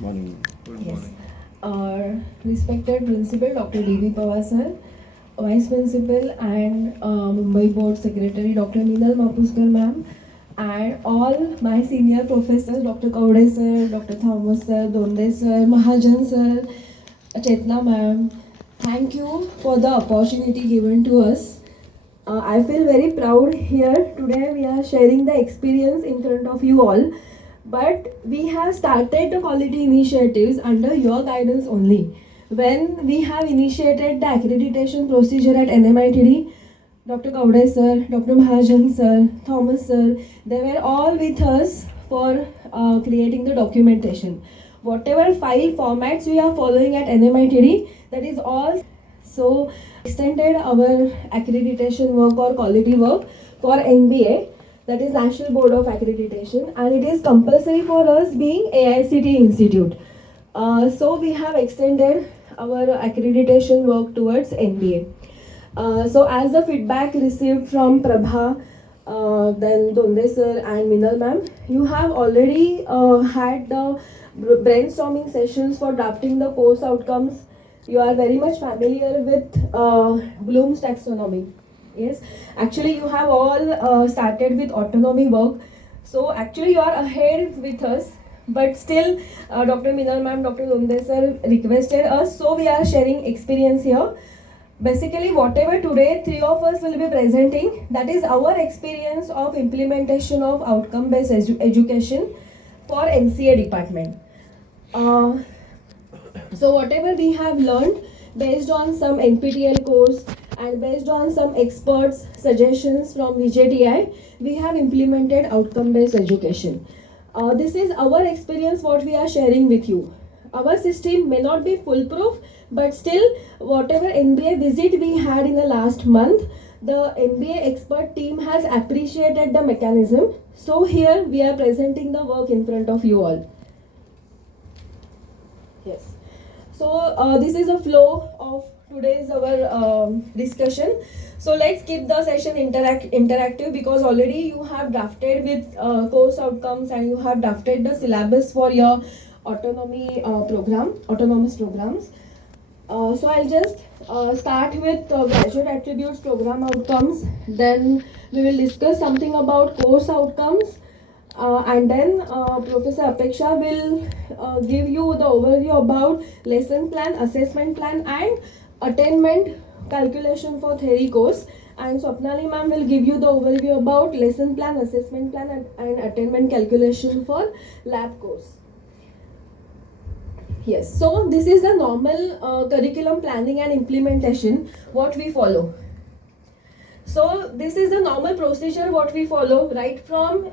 Morning. Good Yes. morning. Respected Principal Dr. D.V. Pawar sir, Vice Principal and Mumbai Board Secretary Dr. Meenal Mapuskar ma'am, and all my senior professors Dr. Kaude sir, Dr. Thomas sir, Donde sir, Mahajan sir, Chetna ma'am. Thank you for the opportunity given to us. I feel very proud here. Today we are sharing the experience in front of you all. But we have started the quality initiatives under your guidance only. When we have initiated the accreditation procedure at NMITD, Dr. Kaude sir, Dr. Mahajan sir, Thomas sir, they were all with us for creating the documentation. Whatever file formats we are following at NMITD, that is all. So, extended our accreditation work or quality work for NBA, that is National Board of Accreditation, and it is compulsory for us being AICT Institute. So we have extended our accreditation work towards NBA. So as the feedback received from Prabha, then Donde sir and Minal ma'am, you have already had the brainstorming sessions for drafting the course outcomes. You are very much familiar with Bloom's taxonomy. Yes, actually you have all started with autonomy work. So actually you are ahead with us. But still, Dr. Minal ma'am, Dr. Donde sir requested us, so we are sharing experience here. Basically, whatever today three of us will be presenting, that is our experience of implementation of outcome-based education for MCA department. Uh, so whatever we have learned based on some NPTEL course and based on some experts suggestions from VJTI, we have implemented outcome-based education. This is our experience what we are sharing with you. Our system may not be foolproof, but still whatever NBA visit we had in the last month, the NBA expert team has appreciated the mechanism. So here we are presenting the work in front of you all. Yes. So this is a flow of today's our discussion. So let's keep the session interactive, because already you have drafted with course outcomes and you have drafted the syllabus for your autonomous programs. So I'll just start with graduate attributes program outcomes. Then we will discuss something about course outcomes. And then Professor Apeksha will give you the overview about lesson plan, assessment plan, and attainment calculation for theory course. And Swapnali ma'am will give you the overview about lesson plan, assessment plan, and attainment calculation for lab course. Yes, so this is the normal curriculum planning and implementation what we follow. So this is the normal procedure what we follow, right from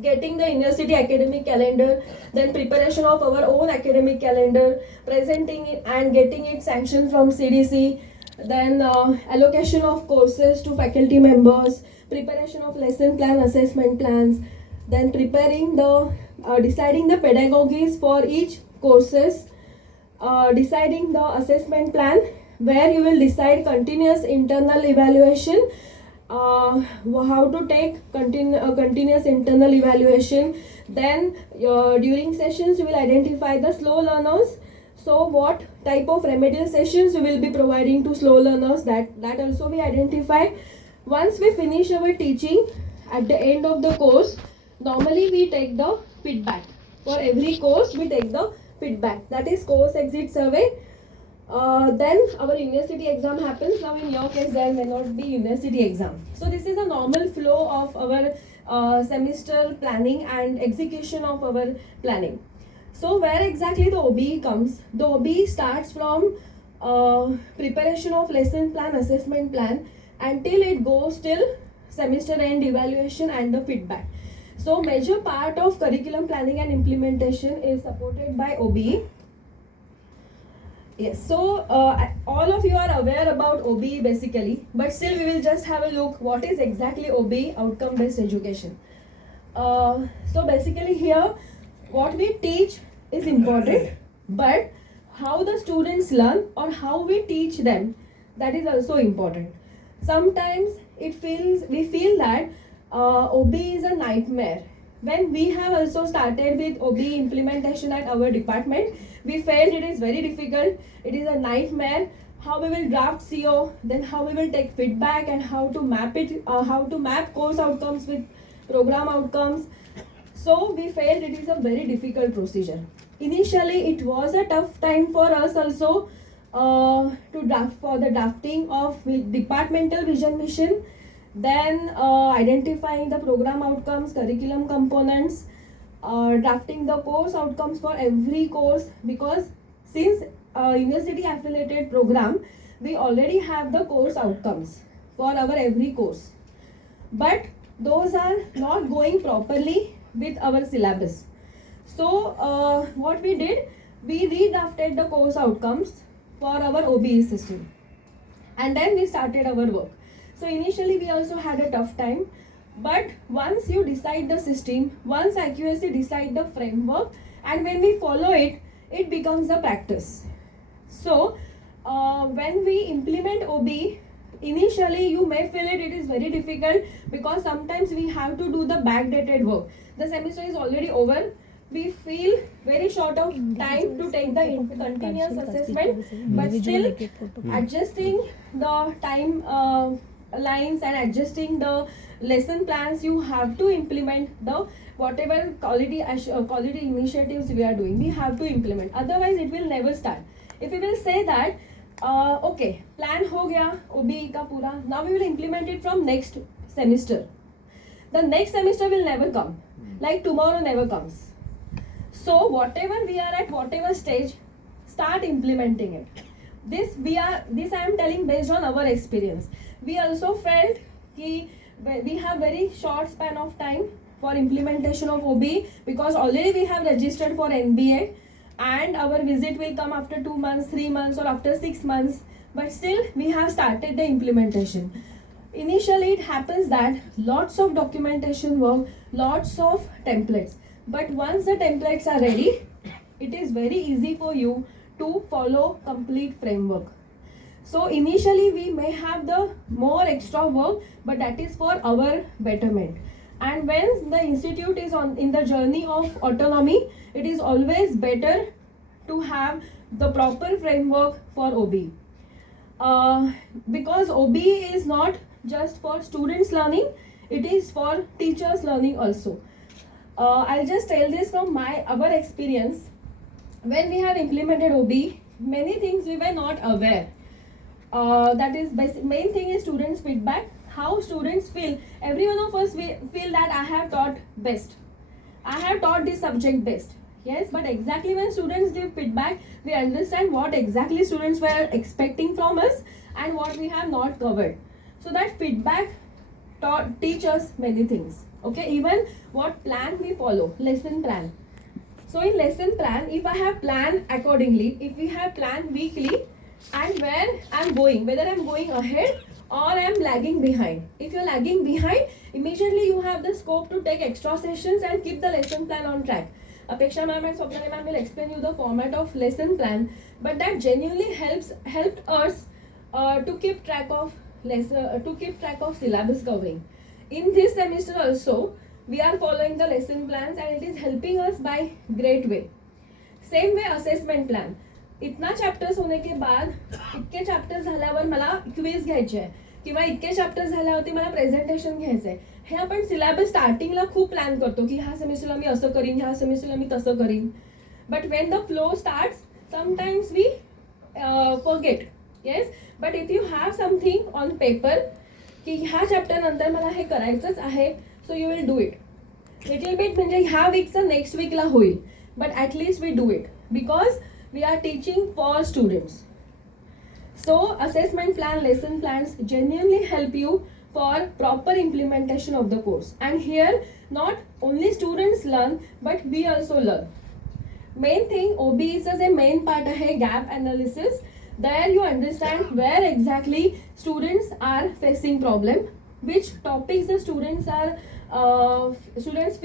getting the university academic calendar, then preparation of our own academic calendar, presenting it and getting it sanctioned from CDC, then allocation of courses to faculty members, preparation of lesson plan, assessment plans, then preparing the deciding the pedagogies for each courses, deciding the assessment plan, where you will decide continuous internal evaluation, how to take continuous internal evaluation. Then during sessions you will identify the slow learners. So what type of remedial sessions you will be providing to slow learners, that also we identify. Once we finish our teaching, at the end of the course, normally we take the feedback. For every course we take the feedback, that is course exit survey. Then our university exam happens. Now in your case there may not be university exam. So this is a normal flow of our semester planning and execution of our planning. So where exactly the OBE comes? The OBE starts from preparation of lesson plan, assessment plan, until it goes till semester end evaluation and the feedback. So major part of curriculum planning and implementation is supported by OBE. Yes, so all of you are aware about OBE basically, but still we will just have a look what is exactly OBE, outcome based education. So basically here what we teach is important, but how the students learn or how we teach them, that is also important. Sometimes we feel that OBE is a nightmare. When we have also started with OB implementation at our department, we felt it is very difficult. It is a nightmare. How we will draft CO, then how we will take feedback and how to map it, how to map course outcomes with program outcomes. So we felt it is a very difficult procedure. Initially, it was a tough time for us also to draft for the drafting of departmental vision mission, then identifying the program outcomes, curriculum components, drafting the course outcomes for every course, because since university affiliated program, we already have the course outcomes for our every course, but those are not going properly with our syllabus. So what we did, we redrafted the course outcomes for our OBE system, and then we started our work. So initially we also had a tough time, but once you decide the system, once accuracy decide the framework, and when we follow it, it becomes a practice. So when we implement OB, initially you may feel it is very difficult, because sometimes we have to do the backdated work. The semester is already over. We feel very short of time to take the continuous assessment, but still adjusting the time lines and adjusting the lesson plans, you have to implement the whatever quality initiatives we are doing, we have to implement, otherwise it will never start. If we will say that okay, plan ho gaya OBE ka pura, now we will implement it from next semester, the next semester will never come, like tomorrow never comes. So whatever we are at, whatever stage, start implementing it. This I am telling based on our experience. We also felt that we have very short span of time for implementation of OB, because already we have registered for NBA and our visit will come after 2 months, 3 months, or after 6 months, but still we have started the implementation. Initially it happens that lots of documentation work, lots of templates, but once the templates are ready, it is very easy for you to follow complete framework. So initially we may have the more extra work, but that is for our betterment. And when the institute is in the journey of autonomy, it is always better to have the proper framework for OB. Because OB is not just for students learning, it is for teachers learning also. I'll just tell this from our experience. When we have implemented OB, many things we were not aware. That is, main thing is students' feedback. How students feel. Every one of us feel that I have taught best. I have taught this subject best. Yes, but exactly when students give feedback, we understand what exactly students were expecting from us and what we have not covered. So that feedback teach us many things. Okay, even what plan we follow, lesson plan. So in lesson plan, if I have planned accordingly, if we have planned weekly, and where I'm going, whether I'm going ahead or I'm lagging behind. If you're lagging behind, immediately you have the scope to take extra sessions and keep the lesson plan on track. Apeksha ma'am and Swapnali ma'am will explain you the format of lesson plan, but that genuinely helped us to keep track of syllabus covering. In this semester also, we are following the lesson plans and it is helping us by great way. Same way assessment plan. इतना chapters होने के बाद इतके chapters झाल्यावर मला quiz घ्यायचे आहे किंवा इतके चॅप्टर्स झाल्यावरती मला प्रेझेंटेशन घ्यायचंय, हे आपण सिलेबस स्टार्टिंगला खूप प्लॅन करतो की ह्या सेमिस्टरला मी असं करीन, ह्या सेमिस्टरला मी तसं करीन, but when the flow starts sometimes we forget. Yes, but if you have something on paper की ह्या चॅप्टर नंतर मला हे करायचंच आहे, so you will do it. Little bit म्हणजे ह्या वीकचं नेक्स्ट वीकला होईल, but at least we do it because we are teaching for students. So assessment plan, lesson plans genuinely help you for proper implementation of the course. And here not only students learn, but we also learn. Main thing, OB is a main part hai gap analysis. There you understand where exactly students are facing problem, which topics the students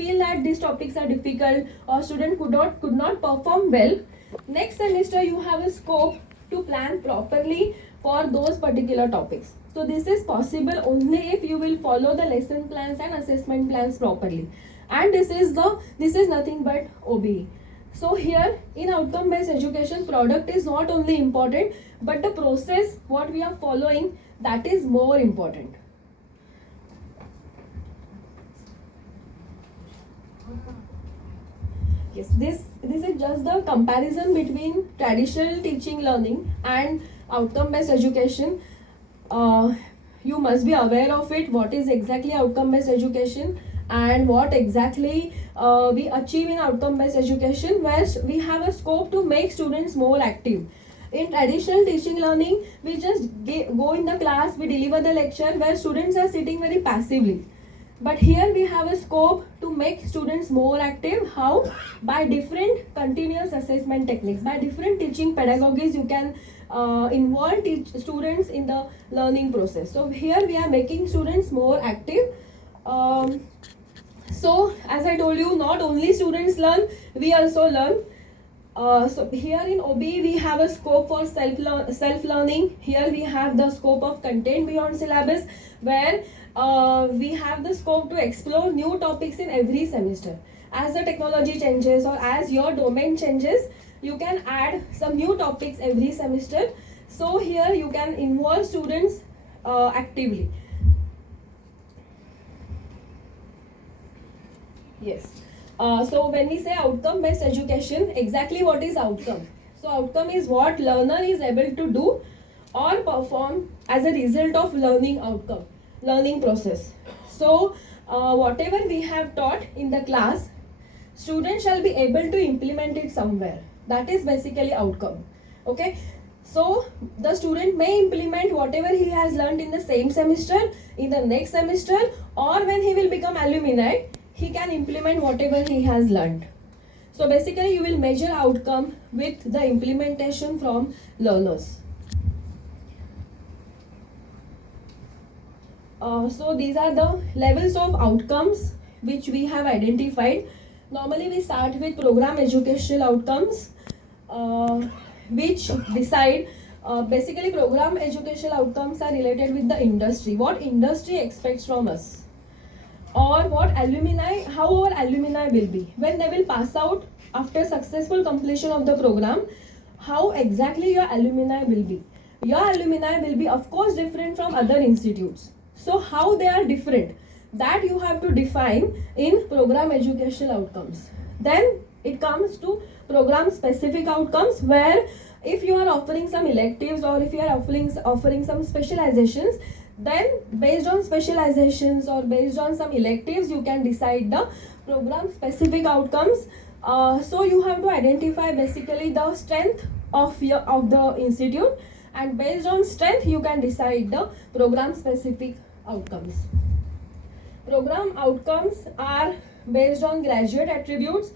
feel that these topics are difficult or student could not perform well. Next semester you have a scope to plan properly for those particular topics. So this is possible only if you will follow the lesson plans and assessment plans properly. and this is nothing but OBE. So here in outcome based education, product is not only important, but the process what we are following, that is more important. Yes, this is just the comparison between traditional teaching learning and outcome based education. You must be aware of it, what is exactly outcome based education and what exactly we achieve in outcome based education, where we have a scope to make students more active. In traditional teaching learning, we just go in the class, we deliver the lecture where students are sitting very passively. But here we have a scope to make students more active. How? By different continuous assessment techniques, by different teaching pedagogies, you can involve students in the learning process. So here we are making students more active. So as I told you, not only students learn, we also learn. So here in OBE we have a scope for self-learning. Here we have the scope of content beyond syllabus, where we have the scope to explore new topics in every semester. As the technology changes or as your domain changes, you can add some new topics every semester. So here you can involve students actively. Yes. So when we say outcome based education, exactly what is outcome? So outcome is what learner is able to do or perform as a result of learning process. So whatever we have taught in the class, students shall be able to implement it somewhere. That is basically outcome. Okay. So the student may implement whatever he has learned in the same semester, in the next semester, or when he will become alumni, he can implement whatever he has learned. So basically you will measure outcome with the implementation from learners. So these are the levels of outcomes which we have identified. Normally we start with program educational outcomes, which decide basically program educational outcomes are related with the industry, what industry expects from us, or what alumni, how our alumni will be when they will pass out after successful completion of the program. How exactly your alumni will be? Your alumni will be of course different from other institutes. So how they are different, that you have to define in program educational outcomes. Then it comes to program specific outcomes, where if you are offering some electives or if you are offering some specializations, then based on specializations or based on some electives, you can decide the program specific outcomes. So you have to identify basically the strength of the institute, and based on strength you can decide the program specific outcomes. Program outcomes are based on graduate attributes.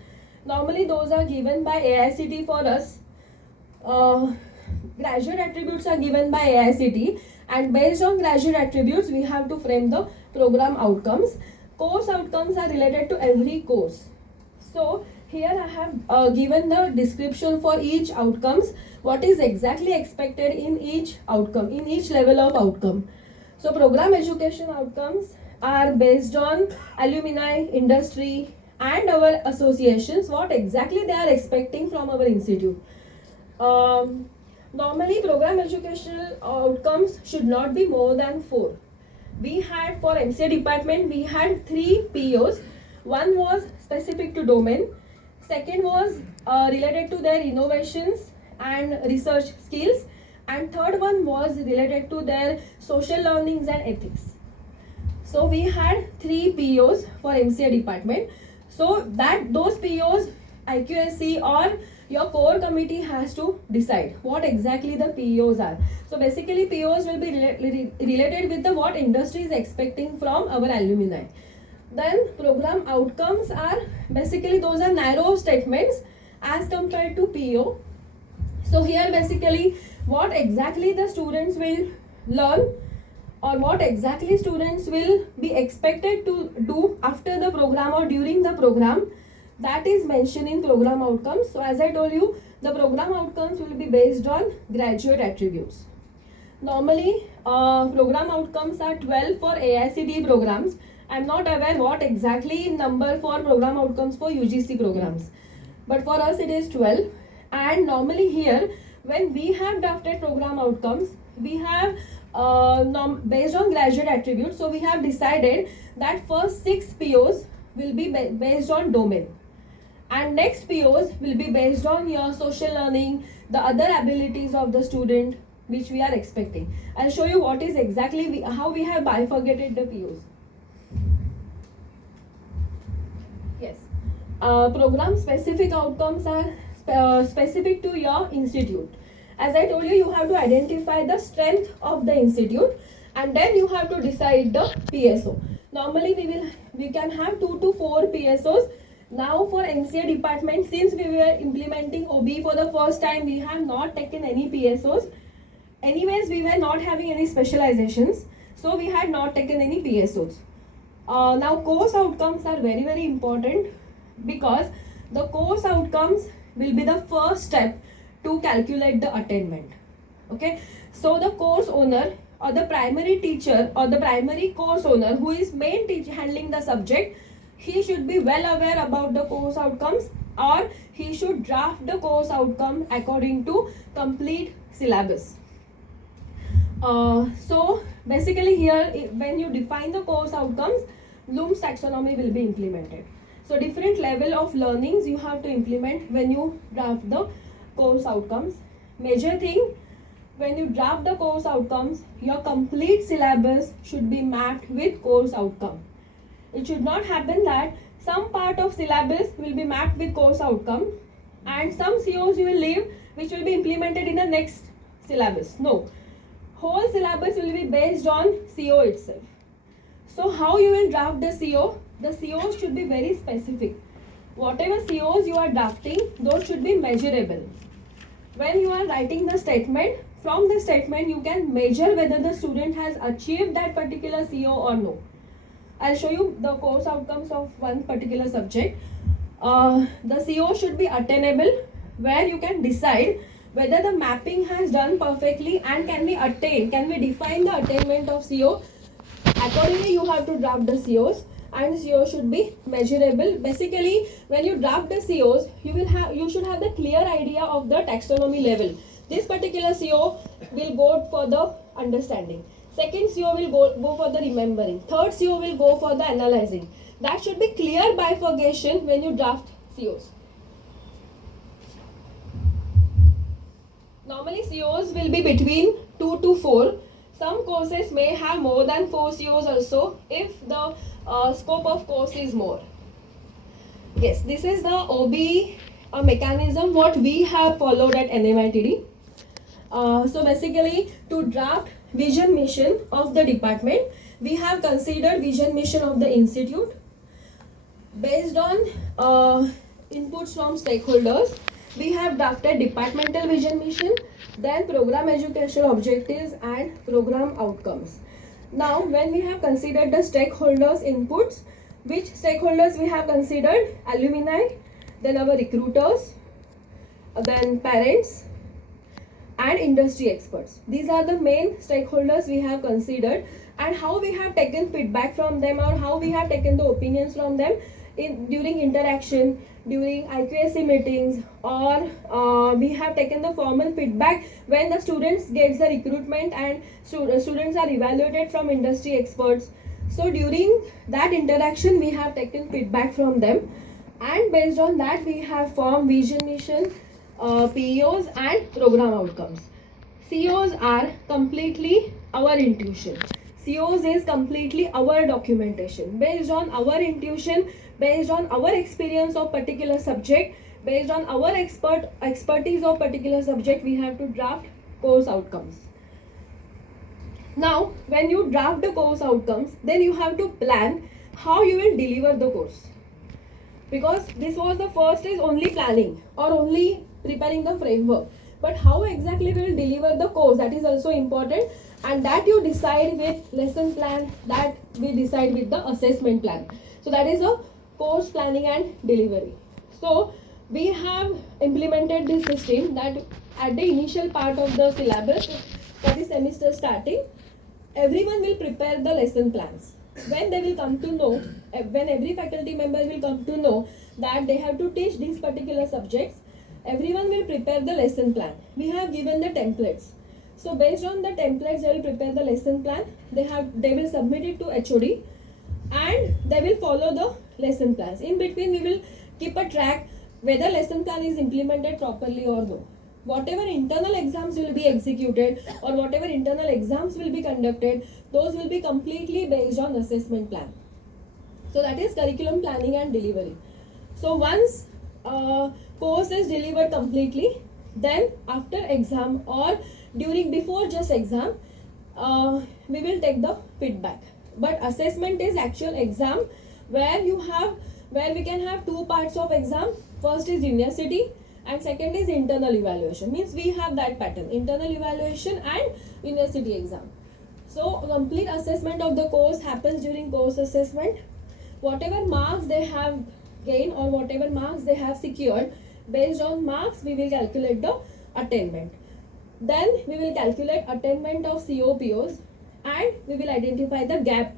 Normally those are given by AICT for us. Graduate attributes are given by AICT, and based on graduate attributes we have to frame the program outcomes. Course outcomes are related to every course. So here I have given the description for each outcomes, what is exactly expected in each outcome, in each level of outcome. So program education outcomes are based on alumni, industry and our associations, what exactly they are expecting from our institute. Normally program educational outcomes should not be more than 4. We had for MCA department, we had 3 POs. One was specific to domain, second was related to their innovations and research skills, and third one was related to their social learnings and ethics. So we had 3 POs for MCA department. So that those POs, IQSC or your core committee has to decide what exactly the POs are. So basically POs will be related with the what industry is expecting from our alumni. Then program outcomes are basically those are narrow statements as compared to PO. So here basically what exactly the students will learn, or what exactly students will be expected to do after the program or during the program, that is mentioned in program outcomes. So as I told you, the program outcomes will be based on graduate attributes. Normally program outcomes are 12 for AICTE programs I'm not aware what exactly number for program outcomes for UGC programs, but for us it is 12. And normally here, when we have drafted program outcomes, we have based on graduate attributes, so we have decided that first 6 POs will be based on domain, and next POs will be based on your social learning, the other abilities of the student which we are expecting. I'll show you what is exactly how we have bifurcated the POs. Yes, program specific outcomes are specific to your institute. As I told you, you have to identify the strength of the institute, and then you have to decide the PSO. Normally we can have 2 to 4 PSOs. Now for NCA department, since we were implementing OB for the first time, we have not taken any PSOs. Anyways, we were not having any specializations, so we had not taken any PSOs. Now course outcomes are very, very important, because the course outcomes will be the first step to calculate the attainment. Okay, so the course owner or the primary teacher or the primary course owner who is main handling the subject, he should be well aware about the course outcomes, or he should draft the course outcome according to complete syllabus. So basically here, when you define the course outcomes, Bloom's taxonomy will be implemented. So different level of learnings you have to implement when you draft the course outcomes. Major thing, when you draft the course outcomes, your complete syllabus should be mapped with course outcome. It should not happen that some part of syllabus will be mapped with course outcome and some COs you will leave which will be implemented in the next syllabus. No, whole syllabus will be based on CO itself. So how you will draft the CO? The COs should be very specific. Whatever COs you are drafting, those should be measurable. When you are writing the statement, from the statement you can measure whether the student has achieved that particular CO or no. I'll show you the course outcomes of one particular subject. The CO should be attainable, where you can decide whether the mapping has done perfectly and can we define the attainment of CO. Accordingly, you have to draft the COs, and CO should be measurable. Basically, when you draft the COs, you should have the clear idea of the taxonomy level. This particular CO will go for the understanding. Second CO will go for the remembering. Third CO will go for the analyzing. That should be clear bifurcation when you draft COs. Normally COs will be between 2 to 4. Some courses may have more than 4 COs also if the scope of course is more. Yes, this is the OB mechanism what we have followed at NMITD. So basically, to draft vision mission of the department, we have considered vision mission of the institute based on inputs from stakeholders. We have drafted departmental vision mission, then program educational objectives and program outcomes. Now, when we have considered the stakeholders inputs, which stakeholders we have considered? Alumni, then our recruiters, then parents and industry experts. These are the main stakeholders we have considered, and how we have taken feedback from them, or how we have taken the opinions from them during interaction, during IQAC meetings, or we have taken the formal feedback when the students gets the recruitment and students are evaluated from industry experts. So during that interaction, we have taken feedback from them, and based on that we have formed vision mission, PEOs and program outcomes. COs are completely our intuition. COs is completely our documentation. Based on our intuition, based on our experience of particular subject, based on our expertise of particular subject, we have to draft course outcomes. Now, when you draft the course outcomes, then you have to plan how you will deliver the course. Because this was the first is only planning or only preparing the framework. But how exactly we will deliver the course, that is also important, and that you decide with lesson plan, that we decide with the assessment plan. So that is a course planning and delivery. So we have implemented this system that at the initial part of the syllabus, for the semester starting, everyone will prepare the lesson plans. when they will come to know, when every faculty member will come to know that they have to teach these particular subjects, everyone will prepare the lesson plan. We have given the templates. So based on the templates, they will prepare the lesson plan. They will submit it to HOD, and they will follow the lesson plans. In between, we will keep a track whether lesson plan is implemented properly or no. Whatever internal exams will be executed or whatever internal exams will be conducted, those will be completely based on assessment plan. So that is curriculum planning and delivery. So once course is delivered completely, then after exam or before just exam, we will take the feedback. But assessment is actual exam where we can have two parts of exam. First is university and second is internal evaluation. Means we have that pattern, internal evaluation and university exam. So complete assessment of the course happens during course assessment. Whatever marks they have gained or whatever marks they have secured, based on marks we will calculate the attainment. Then we will calculate attainment of COPOs and we will identify the gap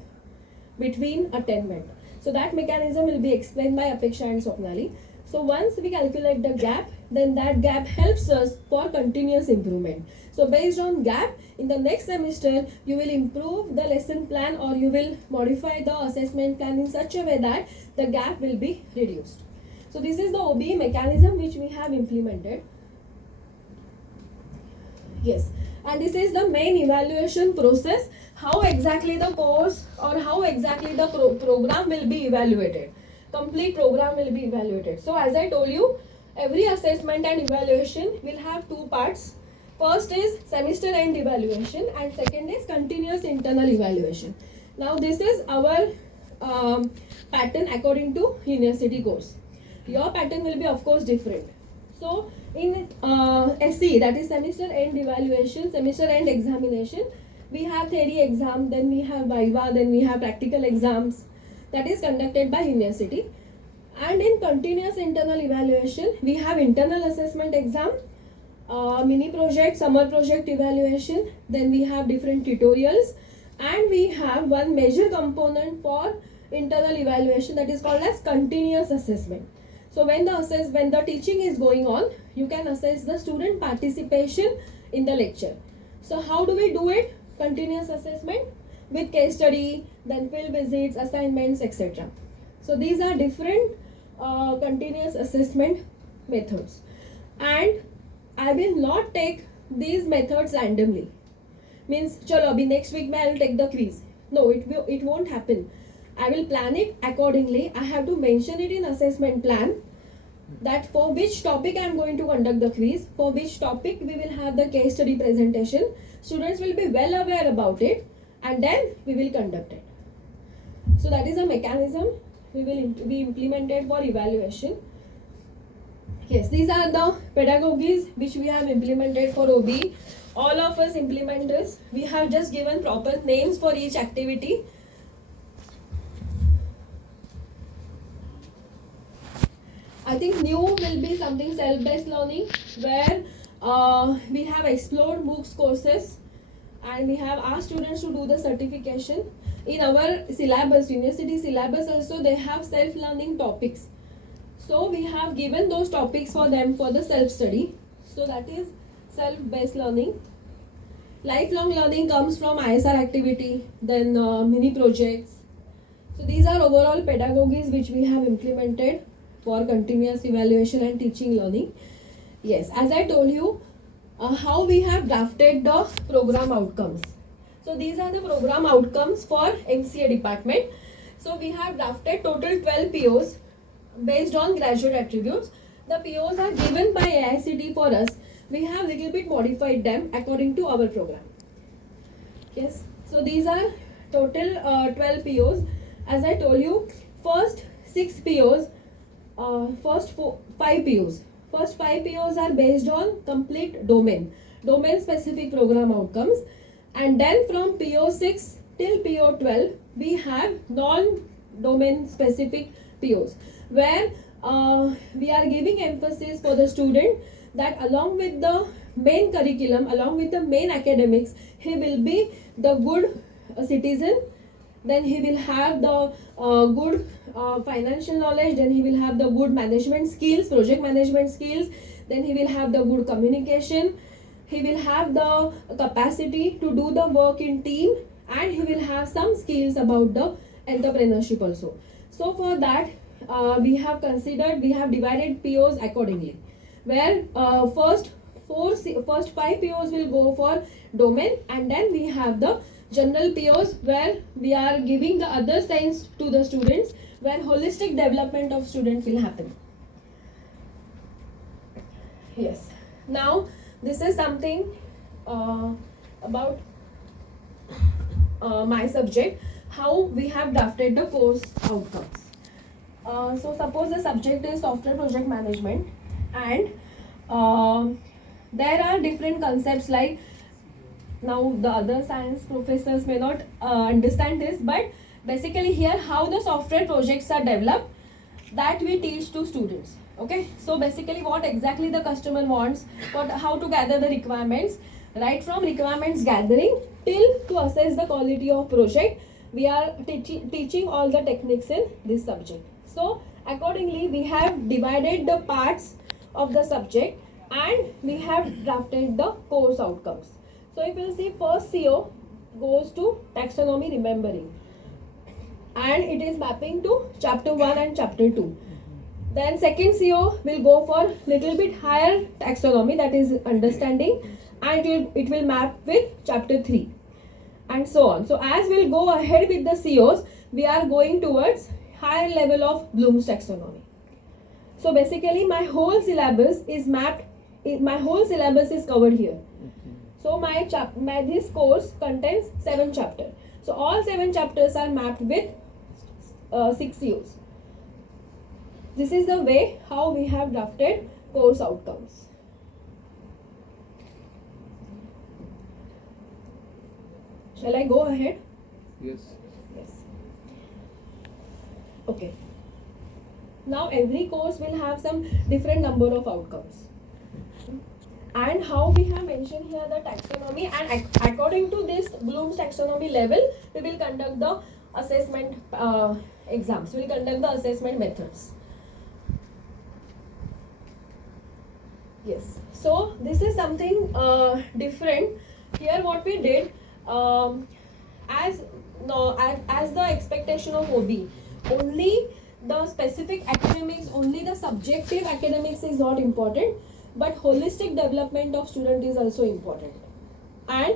between attainment. So that mechanism will be explained by Apeksha and Swapnali. So once we calculate the gap, then that gap helps us for continuous improvement. So based on gap, in the next semester, you will improve the lesson plan or you will modify the assessment plan in such a way that the gap will be reduced. So this is the OBE mechanism which we have implemented. Yes, and this is the main evaluation process, how exactly the course or how exactly the program will be evaluated. Complete program will be evaluated. So as I told you, every assessment and evaluation will have two parts. First is semester end evaluation and second is continuous internal evaluation. Now this is our pattern according to university course. Your pattern will be of course different. So in SE, that is semester end evaluation, semester end examination, we have theory exam, then we have Viva, then we have practical exams that is conducted by university. And in continuous internal evaluation, we have internal assessment exam, mini project, summer project evaluation, then we have different tutorials, and we have one major component for internal evaluation that is called as continuous assessment. So when the teaching is going on, you can assess the student participation in the lecture. So how do we do it? Continuous assessment with case study, then field visits, assignments, etc. So these are different continuous assessment methods, and I will not take these methods randomly. Means chalo abhi next week I will take the quiz. No, it won't happen. I will plan it accordingly. I have to mention it in assessment plan that for which topic I am going to conduct the quiz, for which topic we will have the case study presentation. Students will be well aware about it, and then we will conduct it. So that is a mechanism we implemented for evaluation. Yes, these are the pedagogies which we have implemented for OB. All of us implement this. We have just given proper names for each activity. I think new will be something self-based learning where we have explored MOOCs courses and we have asked students to do the certification. In our syllabus, university syllabus also, they have self-learning topics. So we have given those topics for them for the self-study. So that is self-based learning. Lifelong learning comes from ISR activity, then mini projects. So these are overall pedagogies which we have implemented for continuous evaluation and teaching learning. Yes, as I told you, how we have drafted the program outcomes. So these are the program outcomes for MCA department. So we have drafted total 12 POs based on graduate attributes. The POs are given by AICT for us. We have little bit modified them according to our program. Yes, so these are total 12 POs. As I told you, first 6 POs, first 5 POs. First 5 POs are based on complete domain specific program outcomes, and then from PO 6 till PO 12 we have non-domain specific POs where we are giving emphasis for the student that along with the main curriculum, along with the main academics, he will be the good citizen then he will have the good financial knowledge, then he will have the good management skills, project management skills, then he will have the good communication, he will have the capacity to do the work in team, and he will have some skills about the entrepreneurship also. So for that, we have divided POs accordingly, where first 5 POs will go for domain, and then we have the general POs where we are giving the other science to the students, where holistic development of student will happen. Yes. Now this is something about my subject, how we have drafted the course outcomes. So suppose the subject is software project management, and there are different concepts, like now the other science professors may not understand this, but basically here how the software projects are developed, that we teach to students. Okay, so basically what exactly the customer wants, how to gather the requirements, right from requirements gathering till to assess the quality of project, we are teaching all the techniques in this subject. So accordingly we have divided the parts of the subject, and we have drafted the course outcomes. So if you see, first CO goes to taxonomy remembering, and it is mapping to chapter 1 and chapter 2. Then second CO will go for little bit higher taxonomy, that is understanding, and it will map with chapter 3, and so on. So as we'll go ahead with the COs, we are going towards higher level of Bloom's taxonomy. So basically my whole syllabus is mapped, my whole syllabus is covered here. So my this course contains 7 chapters. So all 7 chapters are mapped with 6 COs. This is the way how we have drafted course outcomes. Shall I go ahead? Yes. Yes. Okay. Now every course will have some different number of outcomes. And how we have mentioned here the taxonomy, and according to this Bloom's taxonomy level, we will conduct the assessment exams. We will conduct the assessment methods. Yes. So this is something different. Here what we did, as the expectation of OB, only the specific academics, only the subjective academics is not important, but holistic development of student is also important. And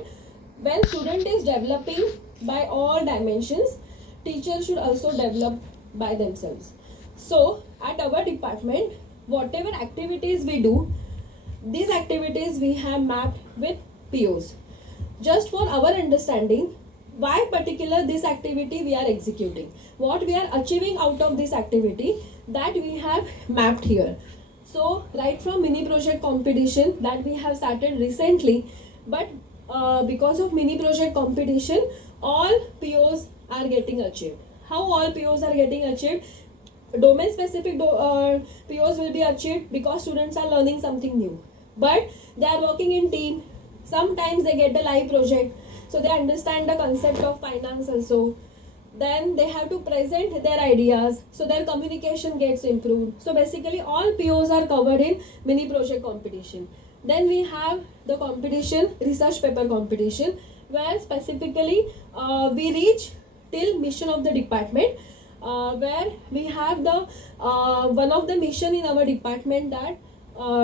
when student is developing by all dimensions, teachers should also develop by themselves. So at our department, whatever activities we do, these activities we have mapped with POs. Just for our understanding, why particular this activity we are executing, what we are achieving out of this activity, that we have mapped here. So right from mini project competition that we have started recently, but because of mini project competition, all POs are getting achieved. How all POs are getting achieved? Domain specific POs will be achieved because students are learning something new, but they are working in team. Sometimes they get a live project, so they understand the concept of finance also. Then they have to present their ideas, so their communication gets improved. So basically all POs are covered in mini project competition. Then we have the competition, research paper competition, where specifically we reach till mission of the department, where we have the one of the mission in our department, that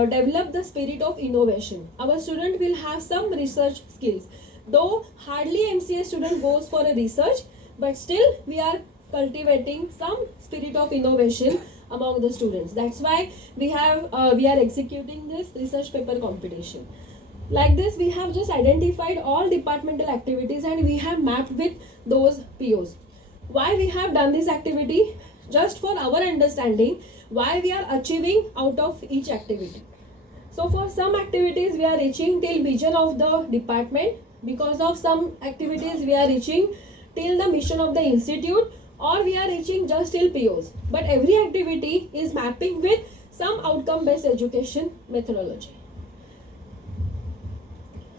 develop the spirit of innovation. Our student will have some research skills, though hardly MCA student goes for a research, but still we are cultivating some spirit of innovation among the students. That's why we are executing this research paper competition. Like this, we have just identified all departmental activities and we have mapped with those POs. Why we have done this activity? Just for our understanding, why we are achieving out of each activity. So for some activities we are reaching till vision of the department, because of some activities we are reaching till the mission of the institute, or we are reaching just till POs. But every activity is mapping with some outcome based education methodology.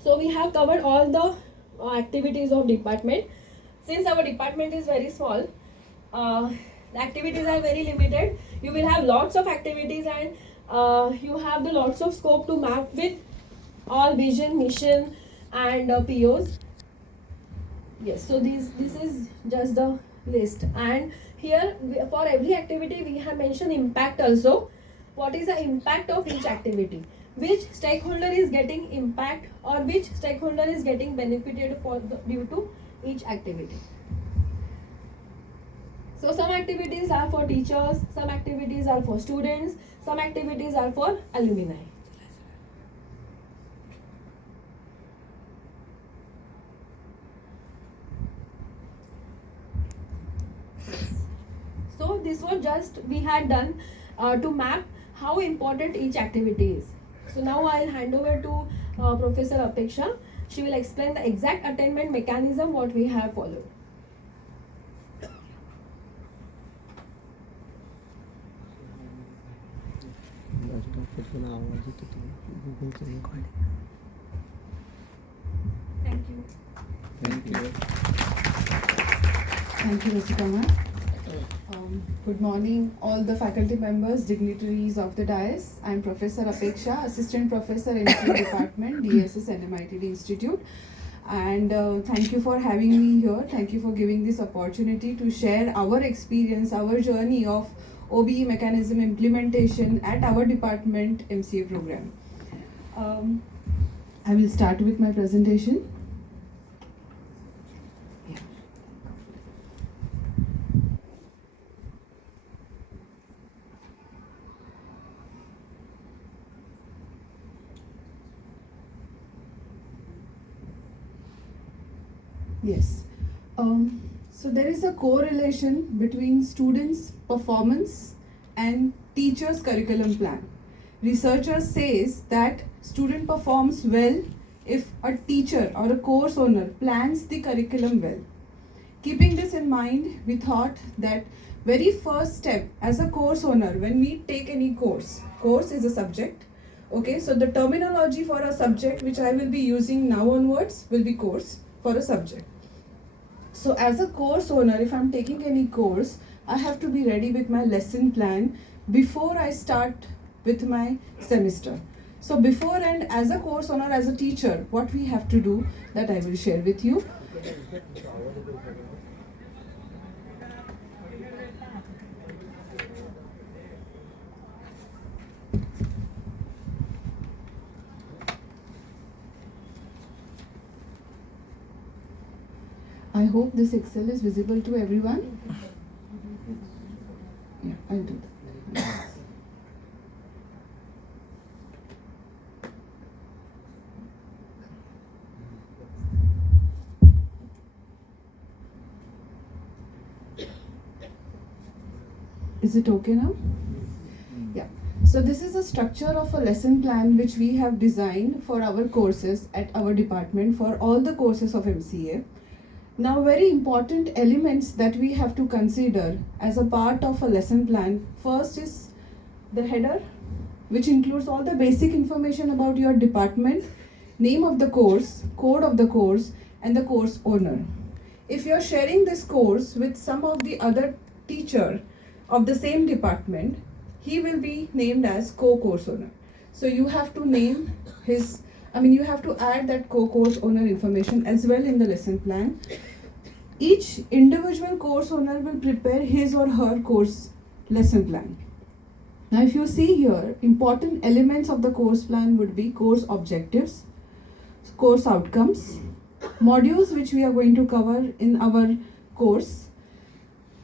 So we have covered all the activities of department. Since our department is very small, the activities are very limited. You will have lots of activities, and you have the lots of scope to map with all vision, mission, and POs. Yes, so this is just the list, and here for every activity we have mentioned impact also. What is the impact of each activity? Which stakeholder is getting impact, or which stakeholder is getting benefited due to each activity? So some activities are for teachers, some activities are for students, some activities are for alumni. So this was just we had done to map how important each activity is. So now I'll hand over to Professor Apeksha. She will explain the exact attainment mechanism what we have followed. Thank you. Thank you. Thank you, Rasika ma'am. Good morning, all the faculty members, dignitaries of the dais. I am Professor Apeksha, Assistant Professor in the Department, DSS NMITD Institute. And thank you for having me here. Thank you for giving this opportunity to share our experience, our journey of OBE mechanism implementation at our department MCA program. I will start with my presentation. Yes. So there is a correlation between students' performance and teachers' curriculum plan. Researchers says that student performs well if a teacher or a course owner plans the curriculum well. Keeping this in mind, we thought that very first step as a course owner, when we take any course is a subject. Okay, so the terminology for a subject which I will be using now onwards will be course for a subject. So as a course owner, if I'm taking any course, I have to be ready with my lesson plan before I start with my semester. So before and as a course owner, as a teacher, what we have to do, that I will share with you. I hope this Excel is visible to everyone. Yeah, I'll do that. Is it okay now? Yeah. So this is a structure of a lesson plan which we have designed for our courses at our department for all the courses of MCA. Now, very important elements that we have to consider as a part of a lesson plan. First is the header, which includes all the basic information about your department, name of the course, code of the course, and the course owner. If you're sharing this course with some of the other teacher of the same department, he will be named as co-course owner. So you have to name you have to add that co-course owner information as well in the lesson plan. Each individual course owner will prepare his or her course lesson plan. Now if you see here, important elements of the course plan would be course objectives, course outcomes, modules which we are going to cover in our course,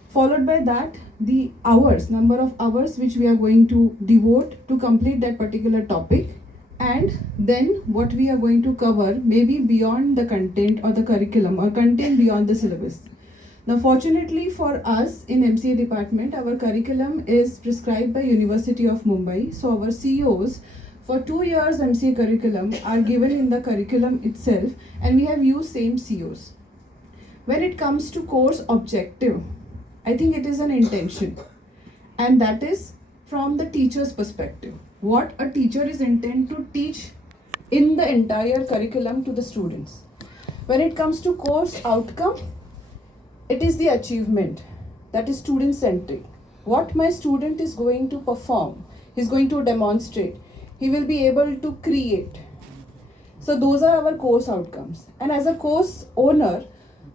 followed by that the hours, number of hours which we are going to devote to complete that particular topic, and then what we are going to cover maybe beyond the content or the curriculum or content beyond the syllabus. Now fortunately for us in MCA department, our curriculum is prescribed by University of Mumbai. So our COs for 2 years MCA curriculum are given in the curriculum itself, and we have used same COs. When it comes to course objective, I think it is an intention, and that is from the teacher's perspective. What a teacher is intended to teach in the entire curriculum to the students. When it comes to course outcome, it is the achievement that is student centric. What my student is going to perform, he's going to demonstrate, he will be able to create. So those are our course outcomes. And as a course owner,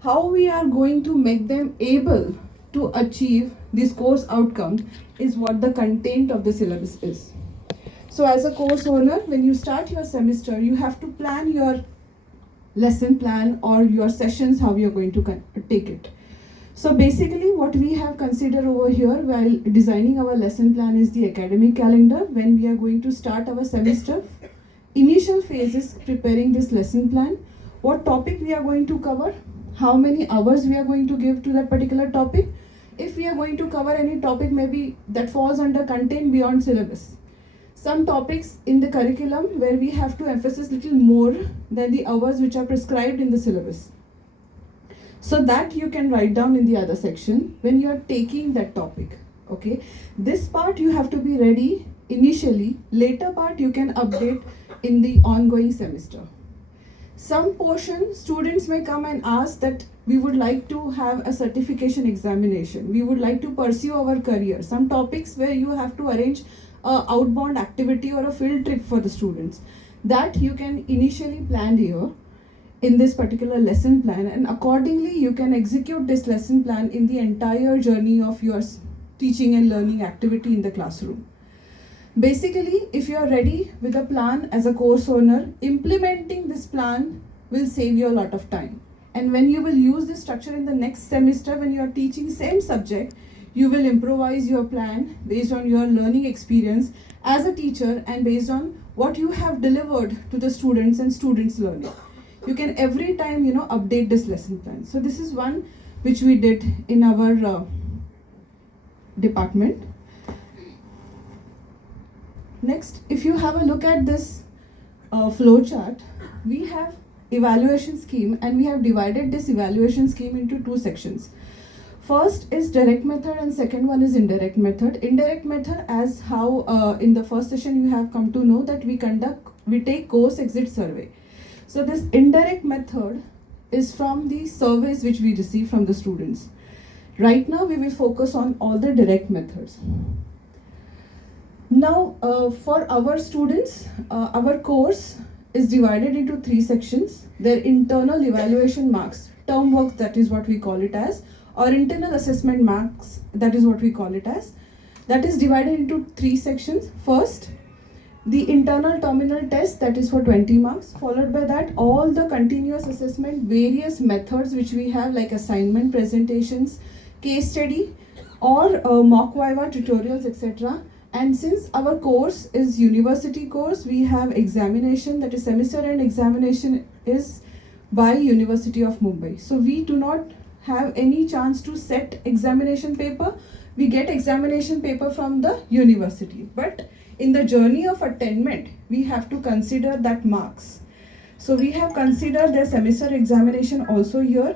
how we are going to make them able to achieve this course outcome is what the content of the syllabus is. So as a course owner, when you start your semester, you have to plan your lesson plan or your sessions, how you're going to take it. So basically what we have considered over here while designing our lesson plan is the academic calendar. When we are going to start our semester, initial phase is preparing this lesson plan, what topic we are going to cover, how many hours we are going to give to that particular topic. If we are going to cover any topic maybe that falls under content beyond syllabus. Some topics in the curriculum where we have to emphasize little more than the hours which are prescribed in the syllabus. So that you can write down in the other section when you are taking that topic. Okay, this part you have to be ready initially, later part you can update in the ongoing semester. Some portion students may come and ask that we would like to have a certification examination, we would like to pursue our career. Some topics where you have to arrange a outbound activity or a field trip for the students, that you can initially plan here in this particular lesson plan, and accordingly you can execute this lesson plan in the entire journey of your teaching and learning activity in the classroom. Basically, if you are ready with a plan as a course owner, implementing this plan will save you a lot of time. And when you will use this structure in the next semester, when you are teaching same subject, you will improvise your plan based on your learning experience as a teacher and based on what you have delivered to the students and students' learning. You can every time, update this lesson plan. So this is one which we did in our department. Next, if you have a look at this flow chart, we have evaluation scheme and we have divided this evaluation scheme into two sections. First is direct method and second one is indirect method. Indirect method, as how in the first session you have come to know that we take course exit survey. So this indirect method is from the surveys which we receive from the students. Right now we will focus on all the direct methods. Now for our students, our course is divided into three sections. Their internal evaluation marks, term work, that is what we call it as, or internal assessment marks, that is what we call it as. That is divided into three sections. First, the internal terminal test, that is for 20 marks. Followed by that, all the continuous assessment, various methods which we have like assignment, presentations, case study, or mock viva, tutorials, etc. And since our course is university course, we have examination, that is semester end examination is by University of Mumbai. So we do not have any chance to set examination paper. We get examination paper from the university. But in the journey of attainment, we have to consider that marks. So we have considered their semester examination also here.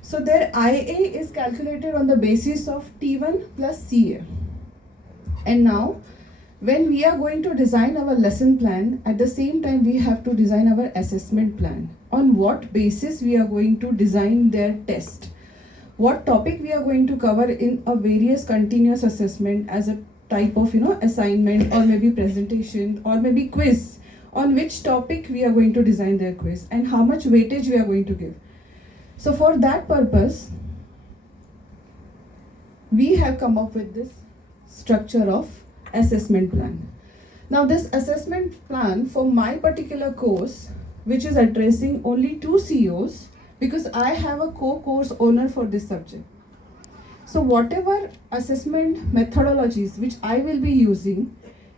So their IA is calculated on the basis of T1 plus CA. And now, when we are going to design our lesson plan, at the same time we have to design our assessment plan. On what basis we are going to design their test. What topic we are going to cover in a various continuous assessment as a type of assignment or maybe presentation or maybe quiz. On which topic we are going to design their quiz and how much weightage we are going to give. So for that purpose, we have come up with this structure of assessment plan. Now this assessment plan for my particular course, which is addressing only 2 COs, because I have a co-course owner for this subject. So whatever assessment methodologies which I will be using,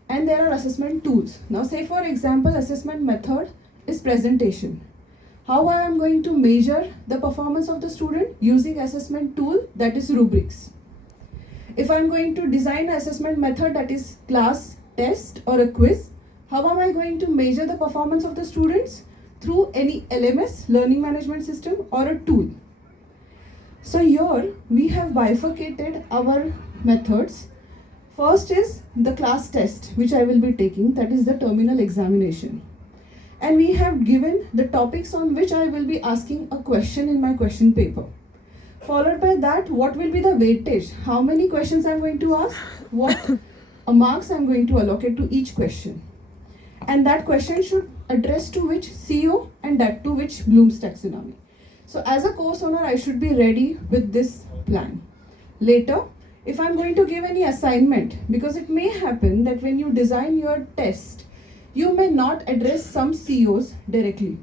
and there are assessment tools. Now say for example, assessment method is presentation. How I am going to measure the performance of the student? Using assessment tool, that is rubrics. If I am going to design an assessment method, that is class, test or a quiz, how am I going to measure the performance of the students? Through any LMS, learning management system, or a tool. So here we have bifurcated our methods. First is the class test, which I will be taking, that is the terminal examination. And we have given the topics on which I will be asking a question in my question paper. Followed by that, what will be the weightage? How many questions I'm going to ask? What marks I'm going to allocate to each question? And that question should address to which CO and that to which Bloom's taxonomy. So as a course owner, I should be ready with this plan. Later, if I'm going to give any assignment, because it may happen that when you design your test, you may not address some COs directly.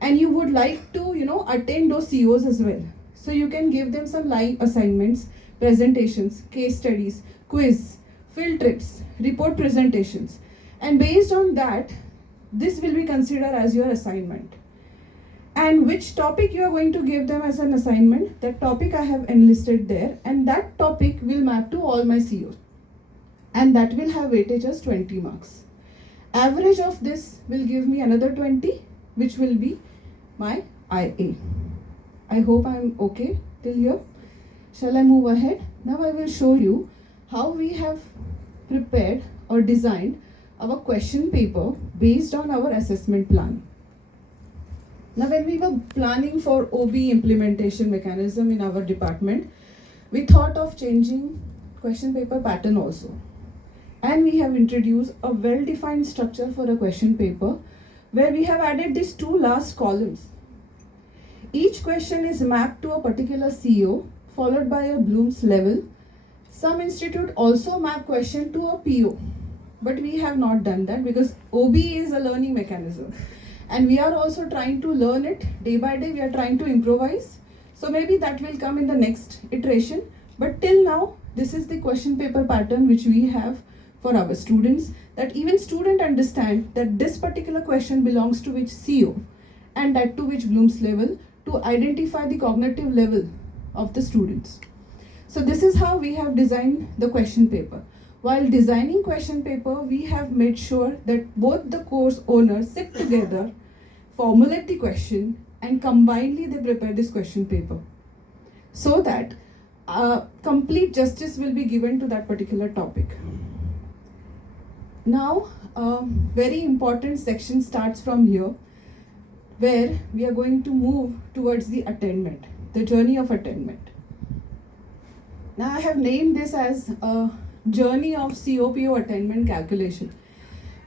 And you would like to, attain those COs as well. So you can give them some live assignments, presentations, case studies, quiz, field trips, report presentations. And based on that, this will be considered as your assignment. And which topic you are going to give them as an assignment, that topic I have enlisted there, and that topic will map to all my COs. And that will have weightage as 20 marks. Average of this will give me another 20, which will be my IA. I hope I'm okay till here. Shall I move ahead? Now I will show you how we have prepared or designed our question paper based on our assessment plan. Now when we were planning for OB implementation mechanism in our department, we thought of changing question paper pattern also. And we have introduced a well-defined structure for a question paper where we have added these two last columns. Each question is mapped to a particular CO followed by a Bloom's level. Some institute also map question to a PO, but we have not done that because OB is a learning mechanism. And we are also trying to learn it day by day. We are trying to improvise. So maybe that will come in the next iteration. But till now, this is the question paper pattern which we have for our students, that even students understand that this particular question belongs to which CO and that to which Bloom's level, to identify the cognitive level of the students. So this is how we have designed the question paper. While designing question paper, we have made sure that both the course owners sit together, formulate the question, and combinedly they prepare this question paper, so that complete justice will be given to that particular topic. Now, a very important section starts from here, where we are going to move towards the attainment, the journey of attainment. Now I have named this as a journey of COPO attainment calculation,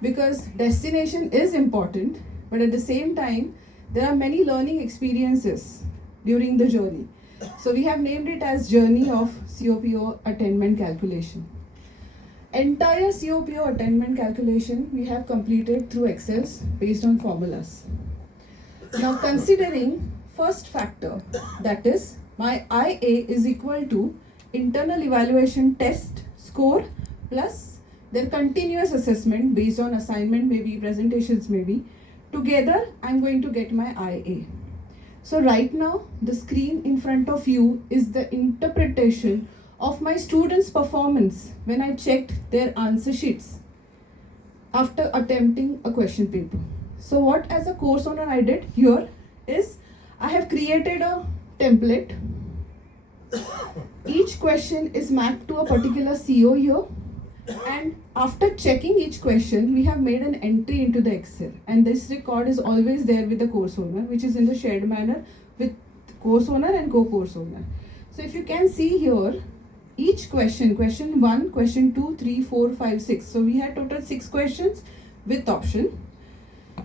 because destination is important, but at the same time there are many learning experiences during the journey. So we have named it as journey of COPO attainment calculation. Entire COPO attainment calculation we have completed through Excels based on formulas. Now considering first factor, that is my IA is equal to internal evaluation test score plus their continuous assessment based on assignment, maybe presentations, maybe. Together I'm going to get my IA. So right now the screen in front of you is the interpretation of my students' performance when I checked their answer sheets after attempting a question paper. So what as a course owner I did here is I have created a template. Each question is mapped to a particular CO here, and after checking each question we have made an entry into the Excel, and this record is always there with the course owner, which is in the shared manner with course owner and co-course owner. So if you can see here, each question 1, question 2, 3, 4, 5, 6. So we had total 6 questions with option.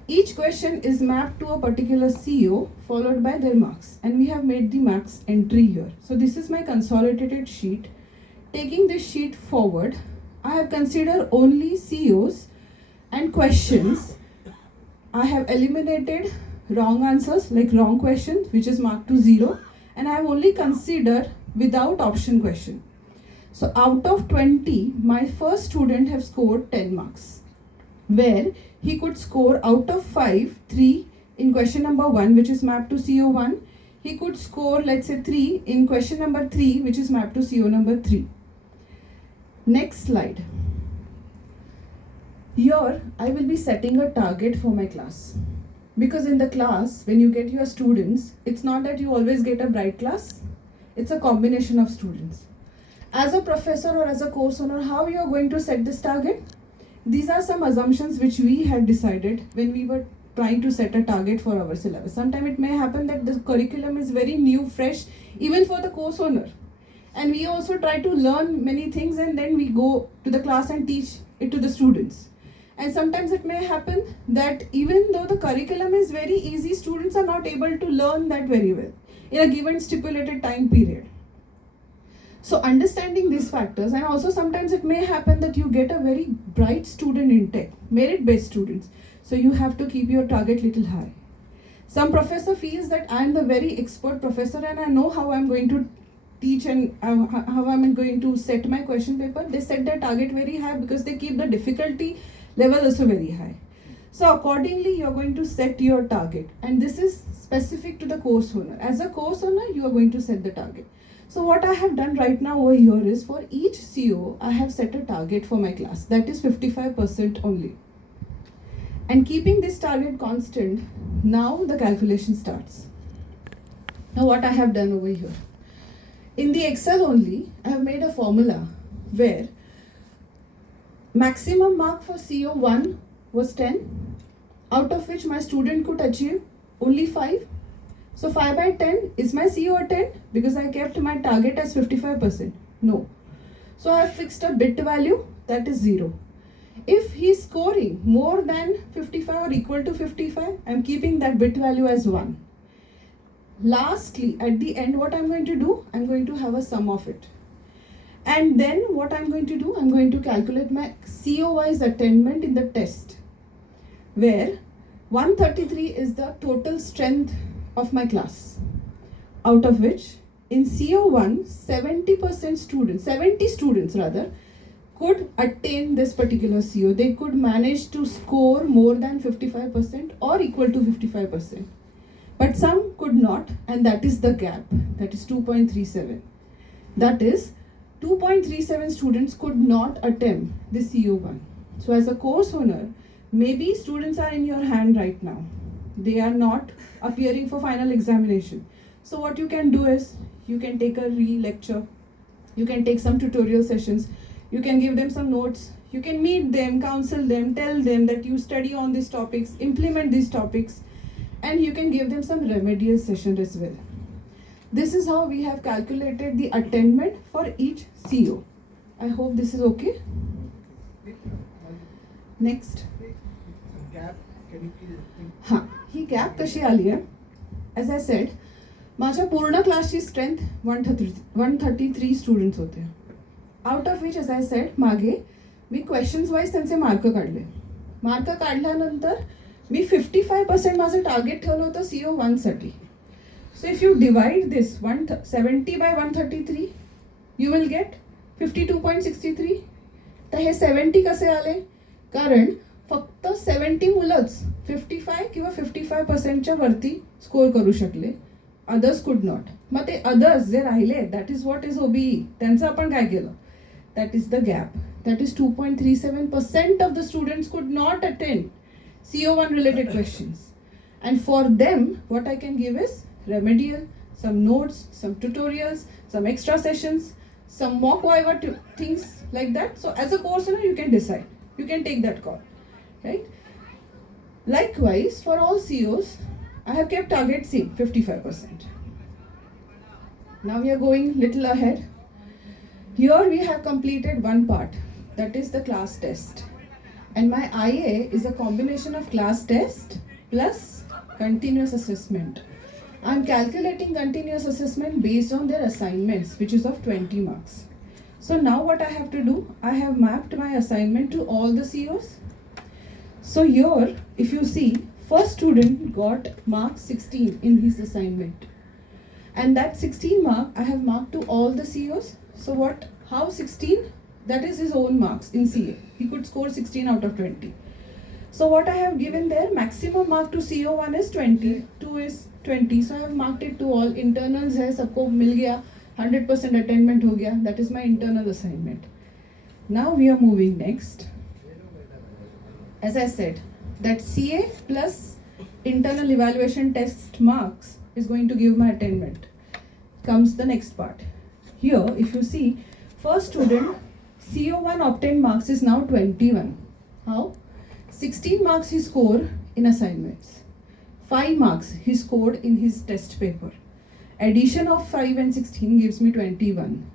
Each question is mapped to a particular CO followed by their marks, and we have made the marks entry here. So this is my consolidated sheet. Taking this sheet forward, I have considered only COs and questions. I have eliminated wrong answers, like wrong question, which is marked to 0, and I have only considered without option question. So out of 20, my first student have scored 10 marks, where he could score out of 5, 3 in question number 1, which is mapped to CO1. He could score, let's say, 3 in question number 3, which is mapped to CO number 3. Next slide. Here, I will be setting a target for my class. Because in the class, when you get your students, it's not that you always get a bright class. It's a combination of students. As a professor or as a course owner, how you are going to set this target? These are some assumptions which we had decided when we were trying to set a target for our syllabus. Sometimes it may happen that the curriculum is very new, fresh, even for the course owner. And we also try to learn many things and then we go to the class and teach it to the students. And sometimes it may happen that even though the curriculum is very easy, students are not able to learn that very well in a given stipulated time period. So understanding these factors, and also sometimes it may happen that you get a very bright student intake, merit-based students. So you have to keep your target little high. Some professor feels that I am the very expert professor and I know how I'm going to teach and how I'm going to set my question paper. They set their target very high because they keep the difficulty level also very high. So accordingly, you're going to set your target, and this is specific to the course owner. As a course owner, you are going to set the target. So what I have done right now over here is for each CO, I have set a target for my class. That is 55% only. And keeping this target constant, now the calculation starts. Now what I have done over here. In the Excel only, I have made a formula where maximum mark for CO1 was 10, out of which my student could achieve only 5. So 5 by 10, is my CO a 10? Because I kept my target as 55%. No. So I have fixed a bit value, that is 0. If he is scoring more than 55 or equal to 55, I am keeping that bit value as 1. Lastly, at the end, what I'm going to do, I'm going to have a sum of it. And then what I'm going to do, I'm going to calculate my CO-wise attainment in the test, where 133 is the total strength of my class, out of which in CO1, 70% students, 70 students rather, could attain this particular CO. They could manage to score more than 55% or equal to 55%. But some could not, and that is the gap, that is 2.37. That is, 2.37 students could not attempt the CO1. So as a course owner, maybe students are in your hand right now. They are not appearing for final examination. So what you can do is, you can take a re-lecture, you can take some tutorial sessions, you can give them some notes, you can meet them, counsel them, tell them that you study on these topics, implement these topics, and you can give them some remedial session as well. This is how we have calculated the attainment for each CO. I hope this is okay. Next. हाँ, ही gap कशी आली आहे? As I said, माझ्या पूर्ण क्लासची strength 133 students होते. Out of which, as I said, मागे मी questions wise त्यांचे मार्क काढले. मार्क काढल्यानंतर मी 55% माझं टार्गेट ठेवलं होतं CO1 साठी. So if you divide this 170 by 133, you will get 52.63. तर हे 70 कसे आले? कारण फक्त 70 मुलंच 55 किंवा 55%च्या वरती स्कोर करू शकले. Others could not. मग ते अदर्स जे राहिले, that is what is OBE. त्यांचं आपण काय केलं? That is the gap. That is 2.37% of the students could not attend CO1 related questions. And for them, what I can give is remedial, some notes, some tutorials, some extra sessions, some mock viva things like that. So as a course owner, you can decide. You can take that call, right? Likewise, for all COs, I have kept target same, 55%. Now we are going little ahead. Here we have completed one part. That is the class test. And my IA is a combination of class test plus continuous assessment. I'm calculating continuous assessment based on their assignments, which is of 20 marks. So now what I have to do, I have mapped my assignment to all the COs. So here, if you see, first student got mark 16 in his assignment. And that 16 mark I have marked to all the COs. So how 16? That is his own marks in CA. He could score 16 out of 20. So what I have given there, maximum mark to CO1 is 20, 2 is 20. So I have marked it to all. Internals है, सबको मिल गया, 100% attainment हो गया. That is my internal assignment. Now we are moving next. As I said, that CA plus internal evaluation test marks is going to give my attainment. Comes the next part. Here, if you see, first student, CO1 obtained marks is now 21. How? 16 marks he scored in assignments. 5 marks he scored in his test paper. Addition of 5 and 16 gives me 21.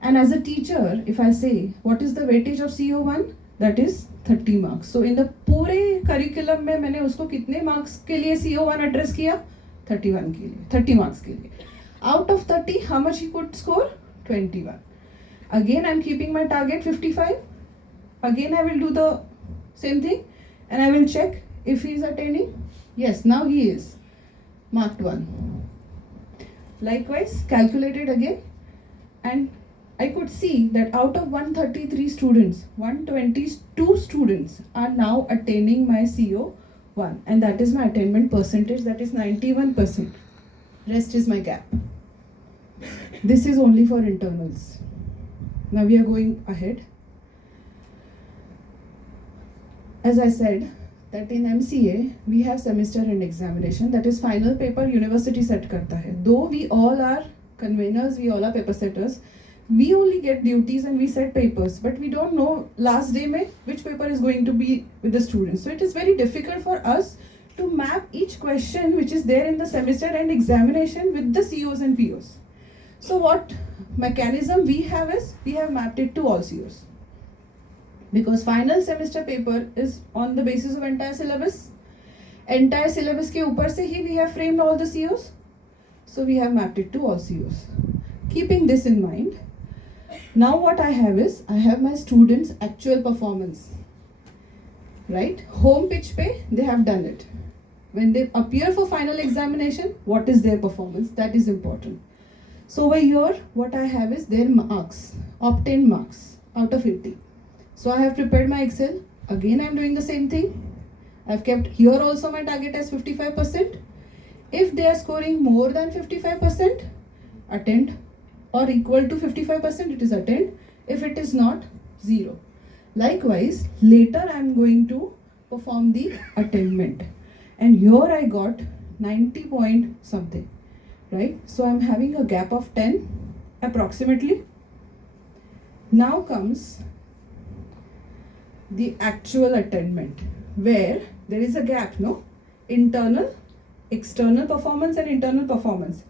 And as a teacher, if I say, what is the weightage of CO1? That is 30 marks. So in the पूरे curriculum में मैंने उसको कितने marks के लिए CO1 address किया? 31 के लिए, 30 marks के लिए. Out of 30, how much he could score? 21. Again, I'm keeping my target 55. Again, I will do the same thing and I will check if he is attaining. Yes, now he is. Marked 1. Likewise, calculated again, and I could see that out of 133 students, 122 students are now attaining my CO1, and that is my attainment percentage, that is 91%. Rest is my gap. This is only for internals. Now we are going ahead. As I said, that in MCA we have semester end examination, that is final paper university set karta hai. Though we all are conveners, we all are paper setters, we only get duties and we set papers, but we don't know last day mein which paper is going to be with the students. So it is very difficult for us to map each question which is there in the semester end examination with the COs and POs. So what mechanism we have is, we have mapped it to all COs. Because final semester paper is on the basis of entire syllabus. Entire syllabus के ऊपर से ही we have framed all the COs. So we have mapped it to all COs. Keeping this in mind, now what I have is, I have my students' actual performance. Right? Home pitch pe, they have done it. When they appear for final examination, what is their performance? That is important. So over here, what I have is their marks, obtained marks out of 80. So I have prepared my Excel. Again, I am doing the same thing. I have kept here also my target as 55%. If they are scoring more than 55%, attend, or equal to 55%, it is attend. If it is not, 0. Likewise, later I am going to perform the attainment. And here I got 90 point something, right? So I am having a gap of 10 approximately. Now comes the actual attainment, where there is a gap, no? Internal, external performance and internal performance.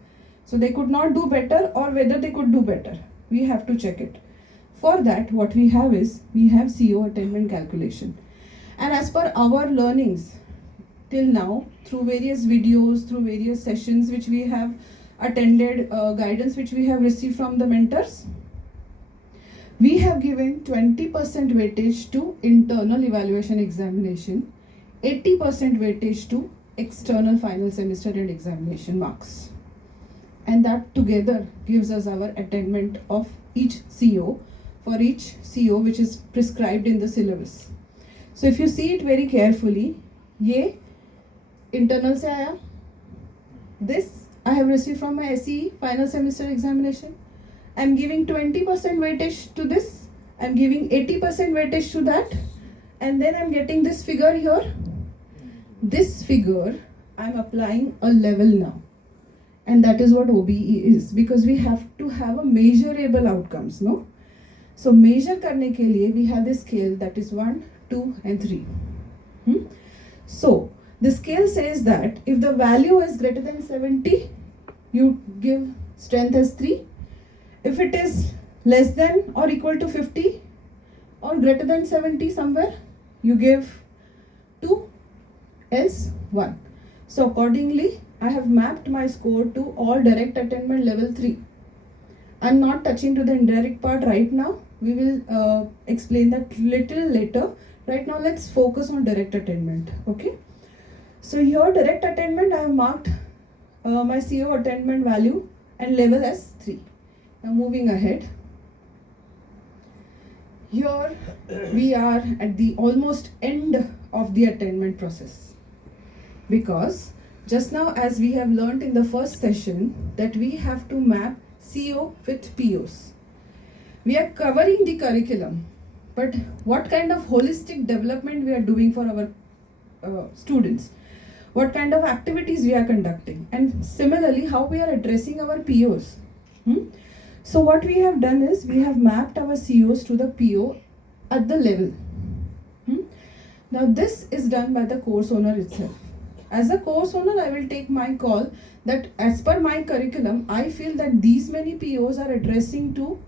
So they could not do better, or whether they could do better. We have to check it. For that, what we have is, we have CO attainment calculation. And as per our learnings till now, through various videos, through various sessions which we have attended, guidance which we have received from the mentors, we have given 20% weightage to internal evaluation examination, 80% weightage to external final semester and examination marks. And that together gives us our attainment of each CO, for each CO which is prescribed in the syllabus. So if you see it very carefully, ye internal se aaya, this I have received from my SE final semester examination. I am giving 20% weightage to this, I am giving 80% weightage to that, and then I am getting this figure here. This figure, I am applying a level now. And that is what OBE is, because we have to have a measurable outcomes, no? So measure karne ke liye we have this scale, that is 1, 2 and 3. So the scale says that if the value is greater than 70, you give strength as 3. If it is less than or equal to 50 or greater than 70 somewhere, you give 2 as 1. So accordingly, I have mapped my score to all direct attainment level 3. I am not touching to the indirect part right now. We will explain that little later. Right now, let's focus on direct attainment. Okay. So here, direct attainment, I have marked my CO attainment value and level as 3. Now moving ahead. Here we are at the almost end of the attainment process, because just now, as we have learnt in the first session, that we have to map CO with POs. We are covering the curriculum, but what kind of holistic development we are doing for our students, what kind of activities we are conducting, and similarly how we are addressing our POs. So what we have done is, we have mapped our COs to the PO at the level. Now this is done by the course owner itself. As a course owner, I will take my call that as per my curriculum, I feel that these many POs are addressing to,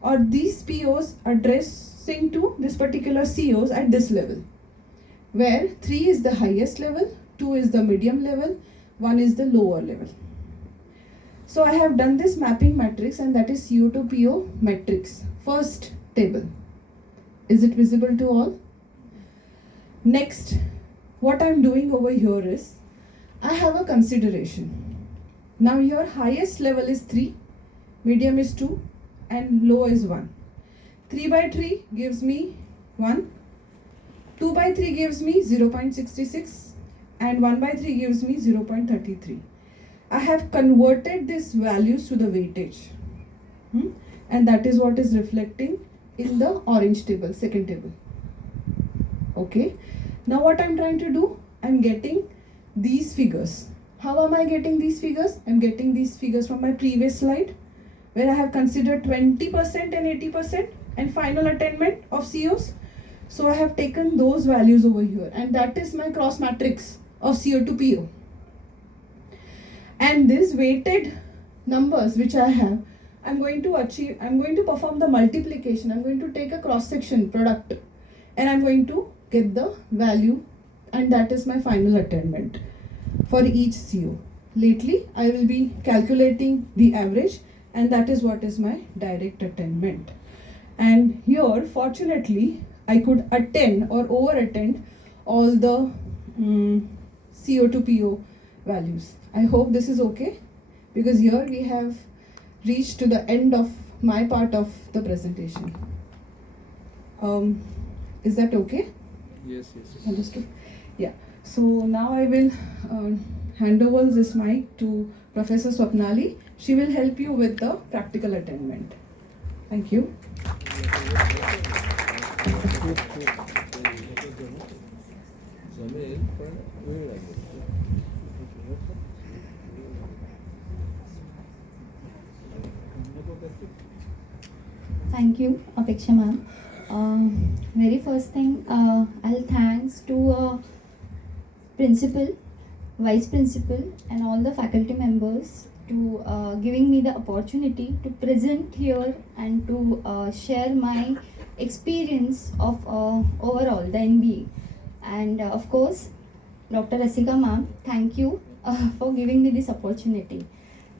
or these POs addressing to this particular COs at this level, where 3 is the highest level, 2 is the medium level, 1 is the lower level. So I have done this mapping matrix, and that is CO to PO matrix. First table. Is it visible to all? Next, what I am doing over here is, I have a consideration. Now your highest level is 3, medium is 2, and low is 1. 3 by 3 gives me 1, 2 by 3 gives me 0.66, and 1 by 3 gives me 0.33. I have converted these values to the weightage, and that is what is reflecting in the orange table, second table. Okay, now what I'm trying to do, I'm getting these figures. How am I getting these figures? I'm getting these figures from my previous slide, where I have considered 20% and 80% and final attainment of COs. So I have taken those values over here, and that is my cross matrix of CO to PO. And these weighted numbers which I have, I'm going to perform the multiplication. I'm going to take a cross section product, and I'm going to get the value, and that is my final attainment for each CO. Lately, I will be calculating the average, and that is what is my direct attainment. And here, fortunately, I could attend or over attend all the CO to PO values. I hope this is okay, because here we have reached to the end of my part of the presentation. Is that okay? Yes. Understood? Yeah. So now I will hand over this mic to Professor Swapnali. She will help you with the practical attainment. Thank you. Thank you, Apeksha ma'am. Very first thing, I'll thanks to principal, vice principal, and all the faculty members to giving me the opportunity to present here and to share my experience of overall the MBA. And of course, Dr. Rasika ma'am, thank you for giving me this opportunity.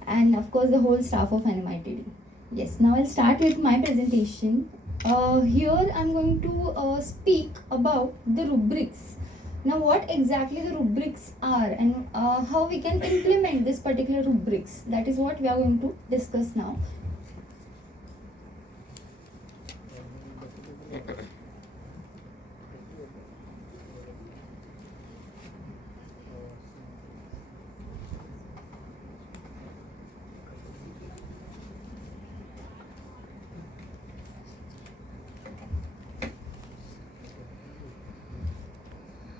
And of course, the whole staff of NMITD. Yes, now I'll start with my presentation. Here I'm going to speak about the rubrics. Now, what exactly the rubrics are and how we can implement this particular rubrics. That is what we are going to discuss now.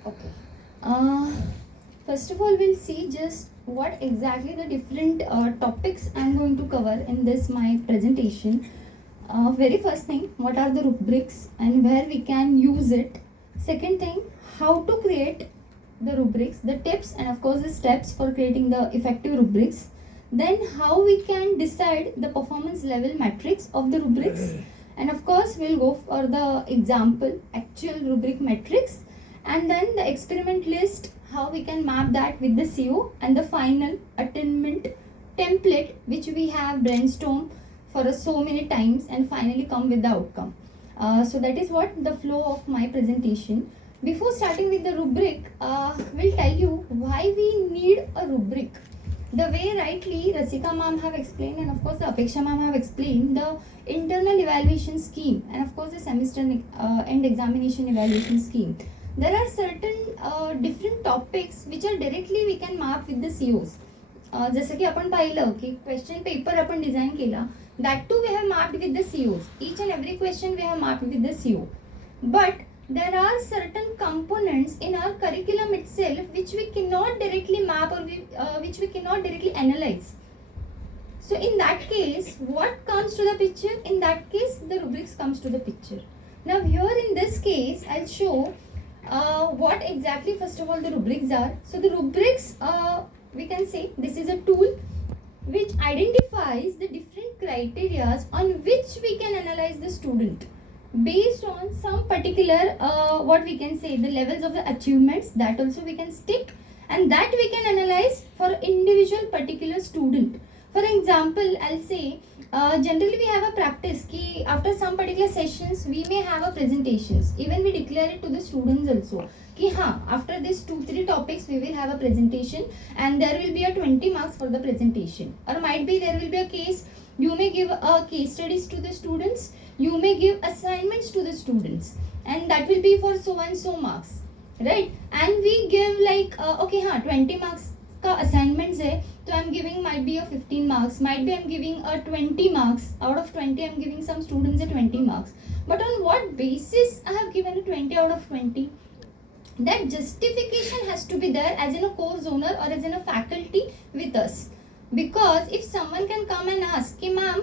Okay. First of all, we'll see just what exactly the different topics I'm going to cover in this my presentation. Very first thing, what are the rubrics and where we can use it. Second thing, how to create the rubrics, the tips and of course the steps for creating the effective rubrics. Then how we can decide the performance level matrix of the rubrics. And of course, we'll go for the example, actual rubric matrix. And then the experiment list, how we can map that with the CO, and the final attainment template which we have brainstormed for so many times and finally come with the outcome. So that is what the flow of my presentation. Before starting with the rubric, we'll tell you why we need a rubric. The way rightly Rasika ma'am have explained, and of course the Apeksha ma'am have explained, the internal evaluation scheme and of course the semester end examination evaluation scheme. There are certain different topics which are directly we can map with the COs. जसं की आपण पाहिलं की question paper आपण design केला, that too we have mapped with the COs. Each and every question we have mapped with the CO. But there are certain components in our curriculum itself which we cannot directly map or which we cannot directly analyze. So in that case, what comes to the picture? In that case, the rubrics comes to the picture. Now here in this case, I'll show what exactly first of all the rubrics are. So the rubrics, we can say this is a tool which identifies the different criteria on which we can analyze the student based on some particular what we can say the levels of the achievements, that also we can stick, and that we can analyze for individual particular student. For example, I'll say generally we have a practice ki after some particular sessions we may have a presentations, even we declare it to the students also ki after this 2-3 topics we will have a presentation and there will be a 20 marks for the presentation, or might be there will be a case you may give a case studies to the students, you may give assignments to the students, and that will be for so and so marks, right? And we give like okay 20 marks का assignments है, तो I'm giving might be a 15 marks, might be I'm giving a 20 marks, out of 20 I'm giving some students a 20 marks, but on what basis I have given a 20 out of 20? That justification has to be there as in a course owner or as in a faculty with us. Because if someone can come and ask की ma'am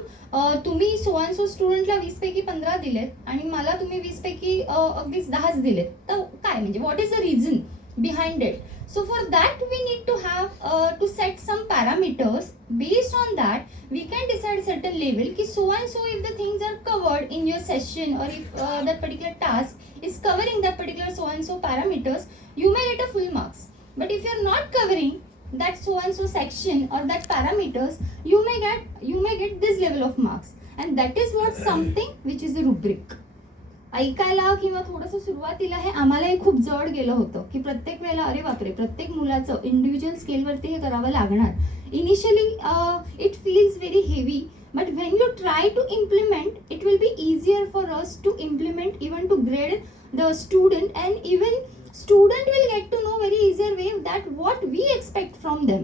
तुम्ही so and so स्टुडंटला 20 पैकी 15 दिलेत आणि मला तुम्ही 20 पैकी अगदीच 10च दिलेत, तर काय म्हणजे what is the reason behind it? So for that we need to have to set some parameters. Based on that we can decide certain level ki so and so if the things are covered in your session, or if that particular task is covering that particular so and so parameters, you may get a full marks. But if you are not covering that so and so section or that parameters, you may get this level of marks, and that is what something which is a rubric. ऐकायला किंवा थोडंसं सुरुवातीला हे आम्हालाही खूप जड गेलं होतं की प्रत्येक वेळेला अरे बापरे प्रत्येक मुलाचं इंडिव्हिज्युअल स्केलवरती हे करावं लागणार. Initially it feels very heavy, but when you try to implement it will be easier for us to implement, even to grade the student, and even student will get to know very easier way that what we expect from them.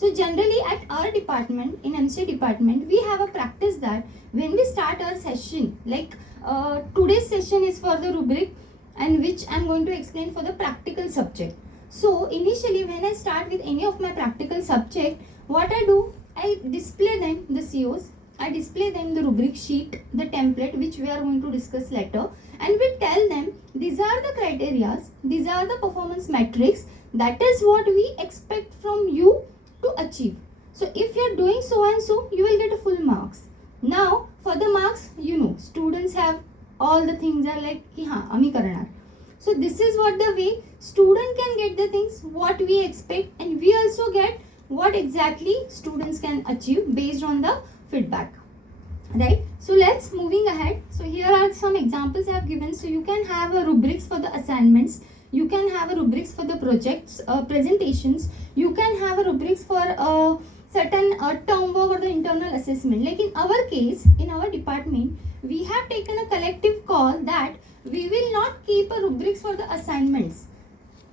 So generally at our department, in MCA department, we have a practice that when we start our session, like today's session is for the rubric and which I'm going to explain for the practical subject. So initially when I start with any of my practical subject, what I do, I display them the COs, I display them the rubric sheet, the template which we are going to discuss later, and we tell them these are the criteria, these are the performance metrics, that is what we expect from you to achieve. So if you are doing so and so, you will get a full marks. Now for the marks, you know, students have all the things are like ki ami karnar. So this is what the way student can get the things what we expect, and we also get what exactly students can achieve based on the feedback, right? So let's moving ahead. So here are some examples I have given. So you can have a rubrics for the assignments, you can have a rubrics for the projects, presentations, you can have a rubrics for certain term work or the internal assessment. Like in our case, in our department, we have taken a collective call that we will not keep a rubrics for the assignments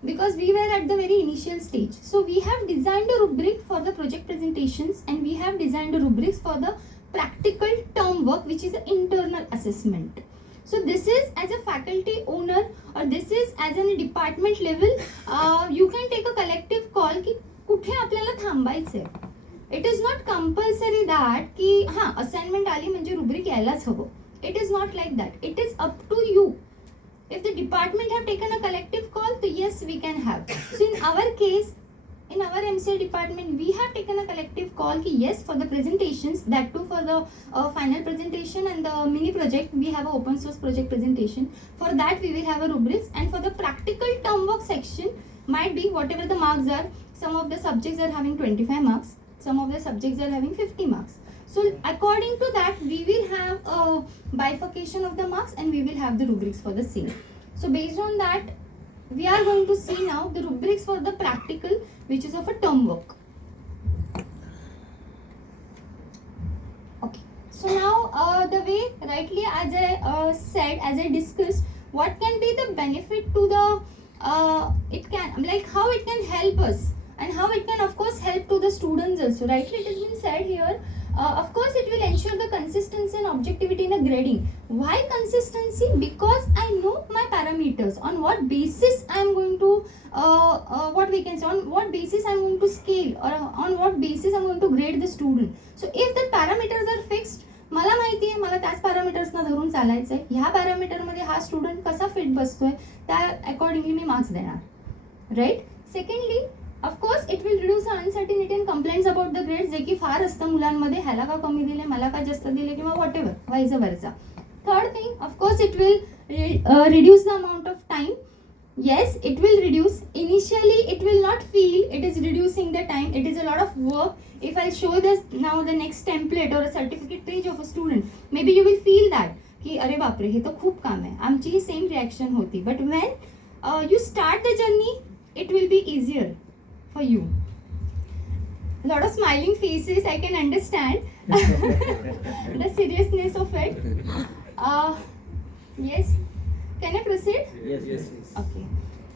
because we were at the very initial stage. So we have designed a rubric for the project presentations, and we have designed a rubrics for the practical term work which is an internal assessment. So this is as a faculty owner, or this is as a department level, you can take a collective call की कुठे आपल्याला थांबायचंय. It is not compulsory that की assignment आली म्हणजे rubric यायलाच हवं. It is not like that. It is up to you. If the department have taken a collective call, so yes, we can have. So in our case, in our MCA department, we have taken a collective call ki yes, for the presentations, that too for the final presentation and the mini project, we have an open source project presentation. For that we will have a rubrics, and for the practical term work section, might be whatever the marks are, some of the subjects are having 25 marks, some of the subjects are having 50 marks. So according to that, we will have a bifurcation of the marks, and we will have the rubrics for the same. So based on that, we are going to see now the rubrics for the practical, which is of a term work. Okay. So now the way rightly as I said, as I discussed, what can be the benefit to the it can, like how it can help us, and how it can of course help to the students also. Rightly it has been said here. Of course it will ensure the consistency and objectivity in a grading. Why consistency? Because I know my parameters, on what basis I am going to what we can say, on what basis I am going to scale, or on what basis I am going to grade the student. So if the parameters are fixed, मला माहिती आहे मला त्याच पॅरामीटर्सना धरून चालायचं आहे, ह्या पॅरामीटरमध्ये हा स्टुडंट कसा फिट बसतोय त्या अकॉर्डिंगली मी मार्क्स देणार, right. Secondly of course it will reduce uncertainty and complaints about the grades, जे की फार असतं मुलांमध्ये, ह्याला का कमी दिले, मला का जास्त दिले, किंवा वॉट एव्हर वाईज वरचा. Third thing, of course it will reduce the amount of time. Yes, it will reduce. Initially it will not feel it is reducing the time, it is a lot of work. If I show this now the next template or a certificate page of a student, maybe you will feel that ki अरे बापरे हे तर खूप काम आहे, आमची ही same reaction होती. But when you start the journey, it will be easier for you. Lot of smiling faces, I can understand the seriousness of it. Yes, can I proceed? Yes. Okay.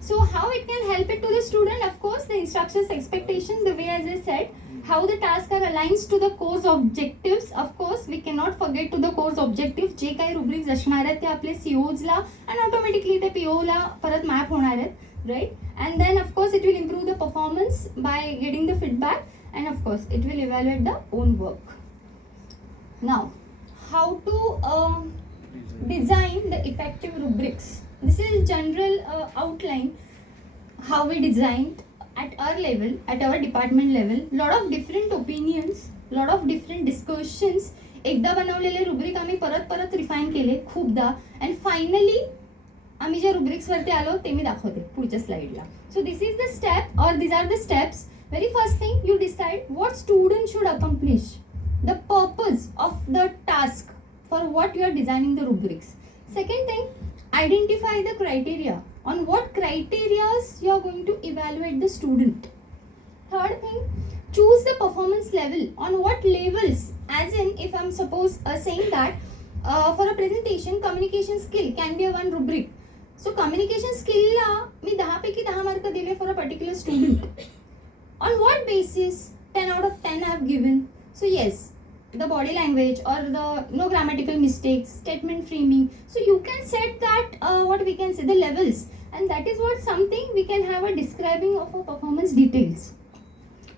So how it can help it to the student? Of course, the instructor's expectation, the way as I said, how the task are aligns to the course objectives. Of course, we cannot forget to the course objectives. जे काही rubrics असणार आहेत ते आपले COs La and automatically ते PO ला परत map होणार आहेत, right? And then of course it will improve the performance by getting the feedback, and of course it will evaluate the own work. Now, how to design the effective rubrics. This is general outline how we designed at our level, at our department level. Lot of different opinions, lot of different discussions. एकदा बनवलेले rubric आम्ही परत refine केले खूपदा, and finally आम्ही ज्या रुब्रिक्सवरती आलो ते मी दाखवते पुढच्या स्लाइडला. So this is the step or these are the steps. Very first thing, you decide what student should accomplish, the purpose of the task for what you are designing the rubrics. Second thing, identify the criteria, on what criterias you are going to evaluate the student. Third thing, choose the performance level, on what levels, as in if I'm saying that for a presentation communication skill can be a one rubric. So communication skill ला मी 10 पैकी 10 mark दिले for a particular student. On what basis 10 out of 10 I have given? So yes, the body language or the no grammatical mistakes, statement framing. So you can set that what we can say the levels, and that is what something we can have a describing of a performance details.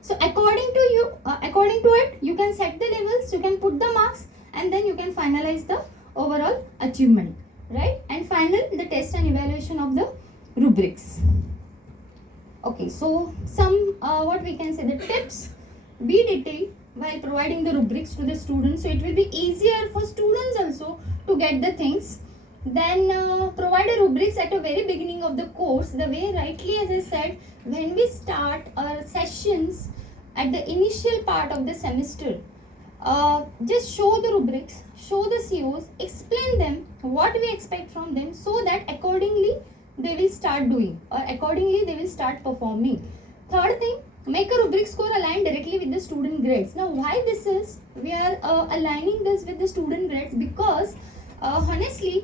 So according to you, according to it, you can set the levels, you can put the marks, and then you can finalize the overall achievement, right? And final, the test and evaluation of the rubrics. Okay, so some what we can say the tips, be detailed while providing the rubrics to the students, so it will be easier for students also to get the things. Then provide a rubrics at a very beginning of the course, the way rightly as I said, when we start our sessions at the initial part of the semester, just show the rubrics, show the COs, explain them what we expect from them, so that accordingly they will start doing, or accordingly they will start performing. Third thing, make a rubric score align directly with the student grades. Now why this is, we are aligning this with the student grades because honestly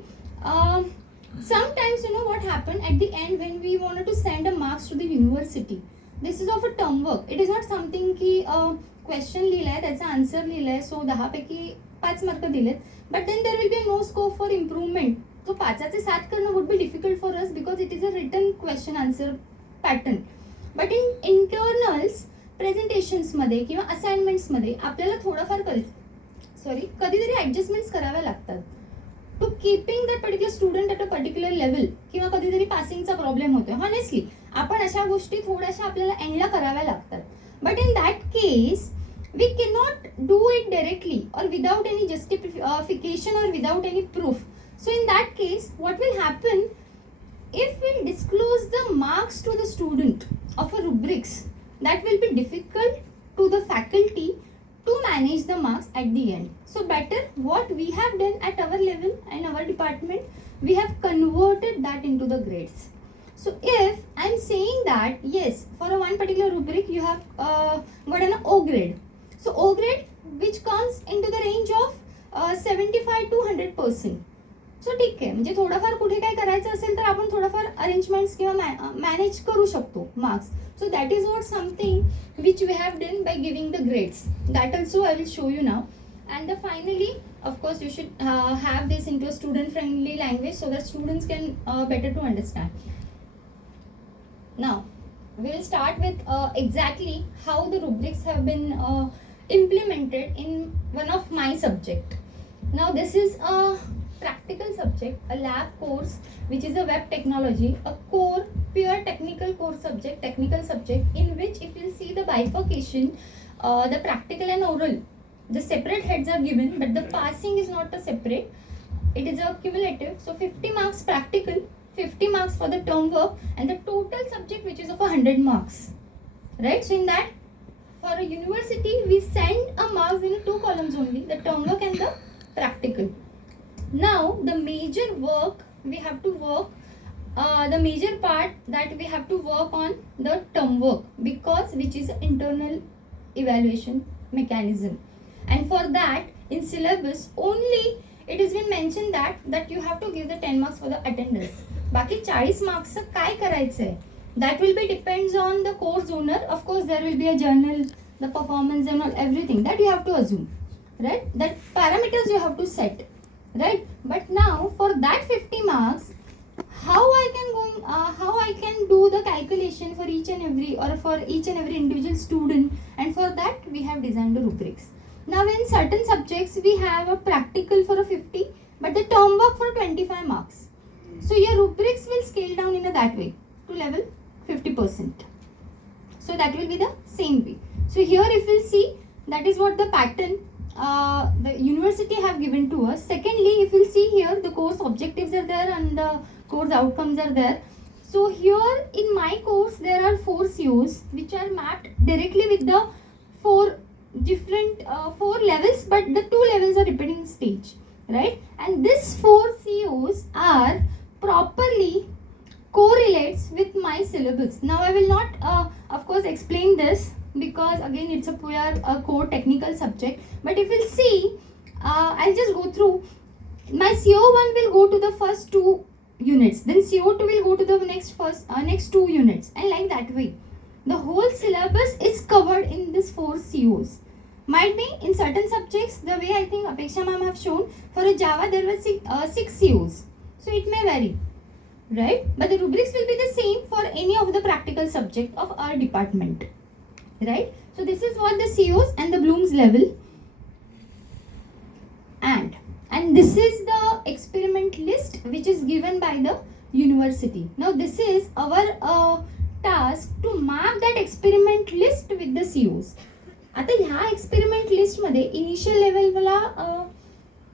sometimes you know what happened at the end when we wanted to send a marks to the university, this is of a term work. It is not something की question लिहिलाय त्याचा answer लिहिलाय सो 10 पैकी 5 mark दिलेत, but then there will be no scope for improvement. So 5चे 7 करणं would be difficult for us because it is a written question answer pattern. But in internals प्रेझेंटेशन्समध्ये किंवा असाइनमेंट्समध्ये आपल्याला थोडंफार कधीतरी ॲडजस्टमेंट्स कराव्या लागतात to keeping that particular student at a particular level, किंवा कधीतरी पासिंगचा प्रॉब्लेम होतो. हॉनेस्टली आपण अशा गोष्टी थोड्याशा आपल्याला एंडला कराव्या लागतात. But in that case we cannot do it directly or without any justification or without any proof. So in that case what will happen, if we disclose the marks to the student of a rubrics, that will be difficult to the faculty to manage the marks at the end. So better what we have done at our level and our department, we have converted that into the grades. So if I'm saying that yes, for a one particular rubric you have got an O grade, so O grade which comes into the range of 75 to 100%. सो ठीक आहे, म्हणजे थोडंफार कुठे काय करायचं असेल तर आपण थोडंफार अरेंजमेंट्स किंवा मॅनेज करू शकतो marks. So that is what something which we have done by giving the grades. That also I will show you now. And the finally of course you should have this in to a student friendly language so that students can better to understand. Now we will start with exactly how the rubrics have been implemented in one of my subject. Now this is a practical subject, a lab course, which is a web technology, a core pure technical core subject, technical subject, in which if you see the bifurcation, the practical and oral, the separate heads are given, but the passing is not a separate. It is a cumulative. So 50 marks practical, 50 marks for the term work, and the total subject which is of 100 marks. Right? So in that, for a university, we send a marks in 2 columns only, the term work and the practical. Now the major work we have to work, the major part that we have to work on the term work, because which is internal evaluation mechanism, and for that in syllabus only it has been mentioned that you have to give the 10 marks for the attendance. बाकी 40 marks चं काय करायचंय, that will be depends on the course owner. Of course there will be a journal, the performance and all, everything that you have to assume, right? That parameters you have to set, right? But now for that 50 marks, how I can do the calculation for each and every, or for each and every individual student, and for that we have designed the rubrics. Now in certain subjects we have a practical for a 50, but the term work for 25 marks. So your rubrics will scale down in a that way to level 50%. So that will be the same way. So here if you see, that is what the pattern the university have given to us. Secondly, if you see here, the course objectives are there and the course outcomes are there. So here in my course there are 4 COs which are mapped directly with the 4 different 4 levels, but the 2 levels are repeating stage, right? And these 4 COs are properly correlates with my syllabus. Now I will not of course explain this, because again it's a pure core technical subject, but if you'll see, I'll just go through. My CO1 will go to the first 2 units, then CO2 will go to the next 2 units, and like that way the whole syllabus is covered in this 4 COs. Might be in certain subjects, the way I think Apeksha ma'am have shown, for a Java there were 6 COs, so it may vary, right? But the rubrics will be the same for any of the practical subject of our department, right? So this is what the COs and the Bloom's level, and this is the experiment list which is given by the university. Now this is our task to map that experiment list with the COs. आता ह्या experiment लिस्टमध्ये initial लेवलला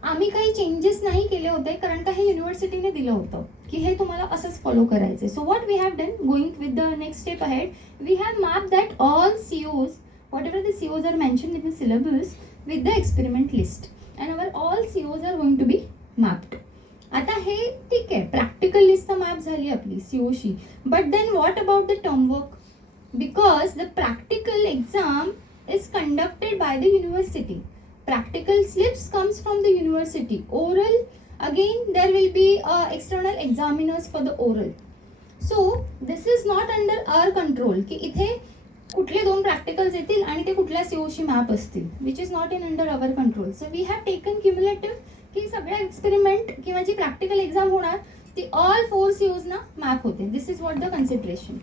आम्ही काही changes नाही केले होते, कारण का हे युनिव्हर्सिटीने दिलं होतं की हे तुम्हाला असंच फॉलो करायचं. So what we have done, going with the next step ahead, we have map that all COs, whatever the COs are mention in the syllabus with the experiment list, and our all COs are going to be mapped. आता हे ठीक आहे, practical list तर map झाली आपली COशी, but then what about the term work, because the practical exam is conducted by the university. Practical slips comes from the university. Oral, again there will be external examiners for the oral. So this is not under our control की इथे कुठले 2 practicals येतील आणि ते कुठल्या COशी map असतील, which is not in under our control. So we have taken cumulative की सगळ्या एक्सपेरिमेंट किंवा जी प्रॅक्टिकल एक्झाम होणार ती ऑल 4 COs ना मॅप होते. This is what the consideration,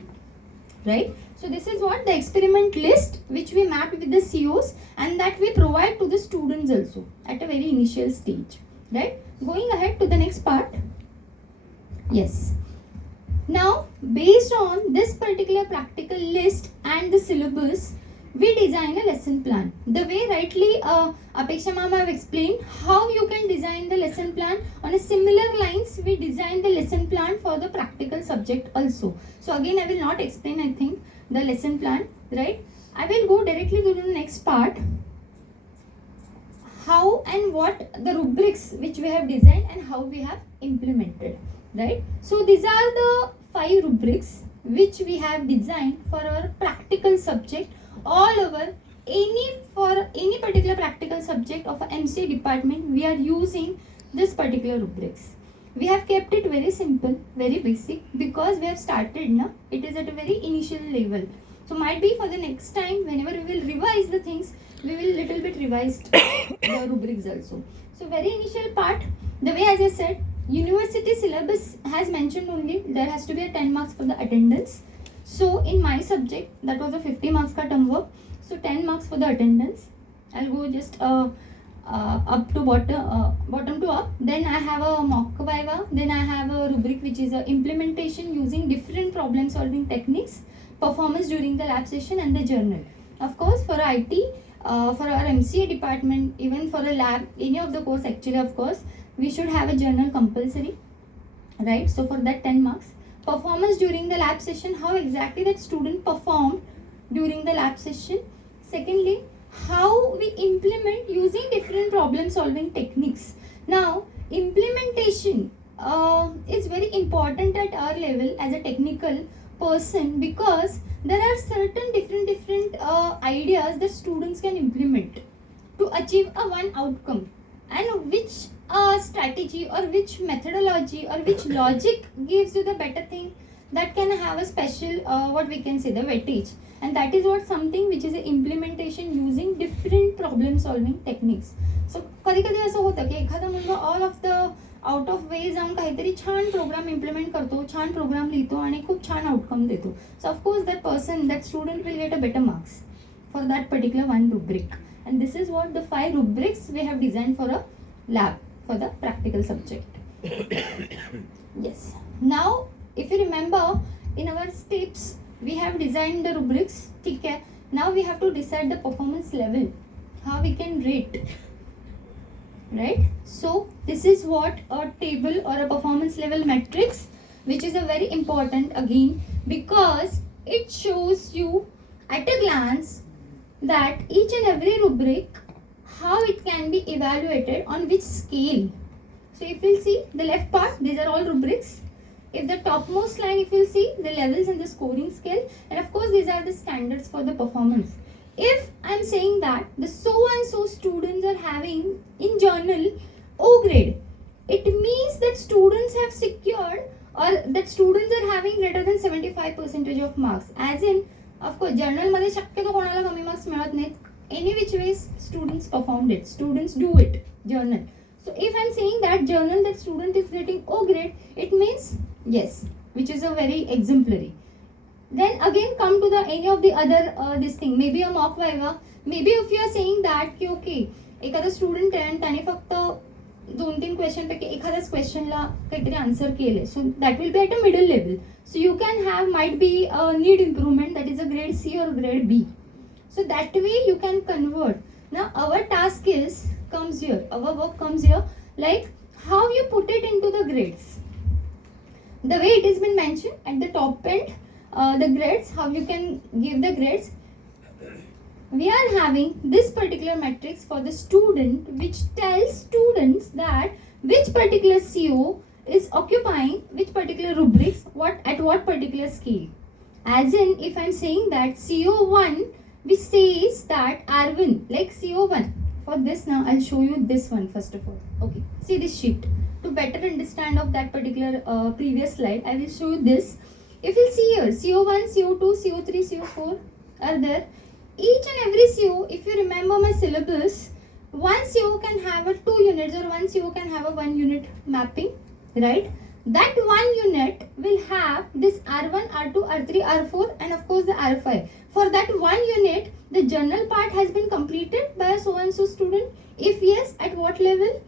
right? So this is what the experiment list which we map with the COs, and that we provide to the students also at a very initial stage, right? Going ahead to the next part. Yes, now based on this particular practical list and the syllabus, we design a lesson plan. The way rightly Apeksha ma'am have explained how you can design the lesson plan, on a similar lines we design the lesson plan for the practical subject also. So again I will not explain, I think, the lesson plan, right? I will go directly to the next part, how and what the rubrics which we have designed and how we have implemented, right? So these are the 5 rubrics which we have designed for our practical subject all over. For any particular practical subject of a MCA department, we are using this particular rubrics. We have kept it very simple, very basic, because we have started now. It is at a very initial level. So might be for the next time, whenever we will revise the things, we will little bit revise the rubrics also. So very initial part, the way as I said, university syllabus has mentioned only there has to be a 10 marks for the attendance. So in my subject, that was a 50 marks ka term work. So 10 marks for the attendance. I'll go just up to bottom to up. Then I have a mock viva. Then I have a rubric which is a implementation using different problem solving techniques, performance during the lab session, and the journal. Of course, for IT, for our MCA department, even for a lab, any of the course actually, of course, we should have a journal compulsory, right? So for that 10 marks. Performance during the lab session, how exactly that student performed during the lab session. Secondly, how we implement using different problem solving techniques. Now, implementation is very important at our level as a technical person, because there are certain different ideas that students can implement to achieve a one outcome, and which strategy or which methodology or which logic gives you the better thing, that can have a special what we can say the weightage. And that is what something which is a implementation using different problem solving techniques. So कधी कधी असं होतं की एखादा मुलगा all of the out of वे जाऊन काहीतरी छान प्रोग्राम इम्प्लिमेंट करतो, छान प्रोग्राम लिहितो आणि खूप छान आउटकम देतो. So of course that person, that student will get a better marks for that particular one rubric. And this is what the 5 rubrics we have designed for a lab for the practical subject. Yes. Now if you remember, in our steps we have designed the rubrics. ठीक है. Now we have to decide the performance level, how we can rate, right? So this is what a table or a performance level matrix, which is a very important again, because it shows you at a glance that each and every rubric, how it can be evaluated on which scale. So if you'll see the left part, these are all rubrics. If the topmost line, if you'll see the levels in the scoring scale, and of course these are the standards for the performance. If I'm saying that the so and so students are having in journal O grade, it means that students have secured, or that students are having greater than 75% of marks. As in, of course जर्नलमध्ये शक्यतो कोणाला कमी marks मिळत नाहीत. Any which ways students performed it, students do it journal. So if I am saying that journal that student is getting O grade, it means yes, which is a very exemplary. Then again come to the any of the other this thing, maybe a mock viva. Maybe if you are saying that की okay, एखादा student आहे आणि त्याने फक्त 2-3 question पैकी एखाद्याच क्वेश्चनला काहीतरी answer केले, so that will be at a middle level. So you can have, might be a need improvement, that is a grade C or grade B. So that way you can convert. Now our task comes here, our work comes here, like how you put it into the grades. The way it has been mentioned at the top end, the grades, how you can give the grades. We are having this particular matrix for the student, which tells students that which particular CO is occupying which particular rubrics, at what particular scale. As in, if I'm saying that CO1, which says that R1, like CO1. For this now, I'll show you this one first of all. Okay, see this sheet. To better understand of that particular previous slide, I will show you this. If you see here, CO1, CO2, CO3, CO4 are there. Each and every CO, if you remember my syllabus, one CO can have a 2 units or one CO can have a 1 unit mapping. Right, that 1 unit will have this R1, R2, R3, R4, and of course the R5. For that 1 unit, the journal part has been completed by a so and so student. If yes, at what level?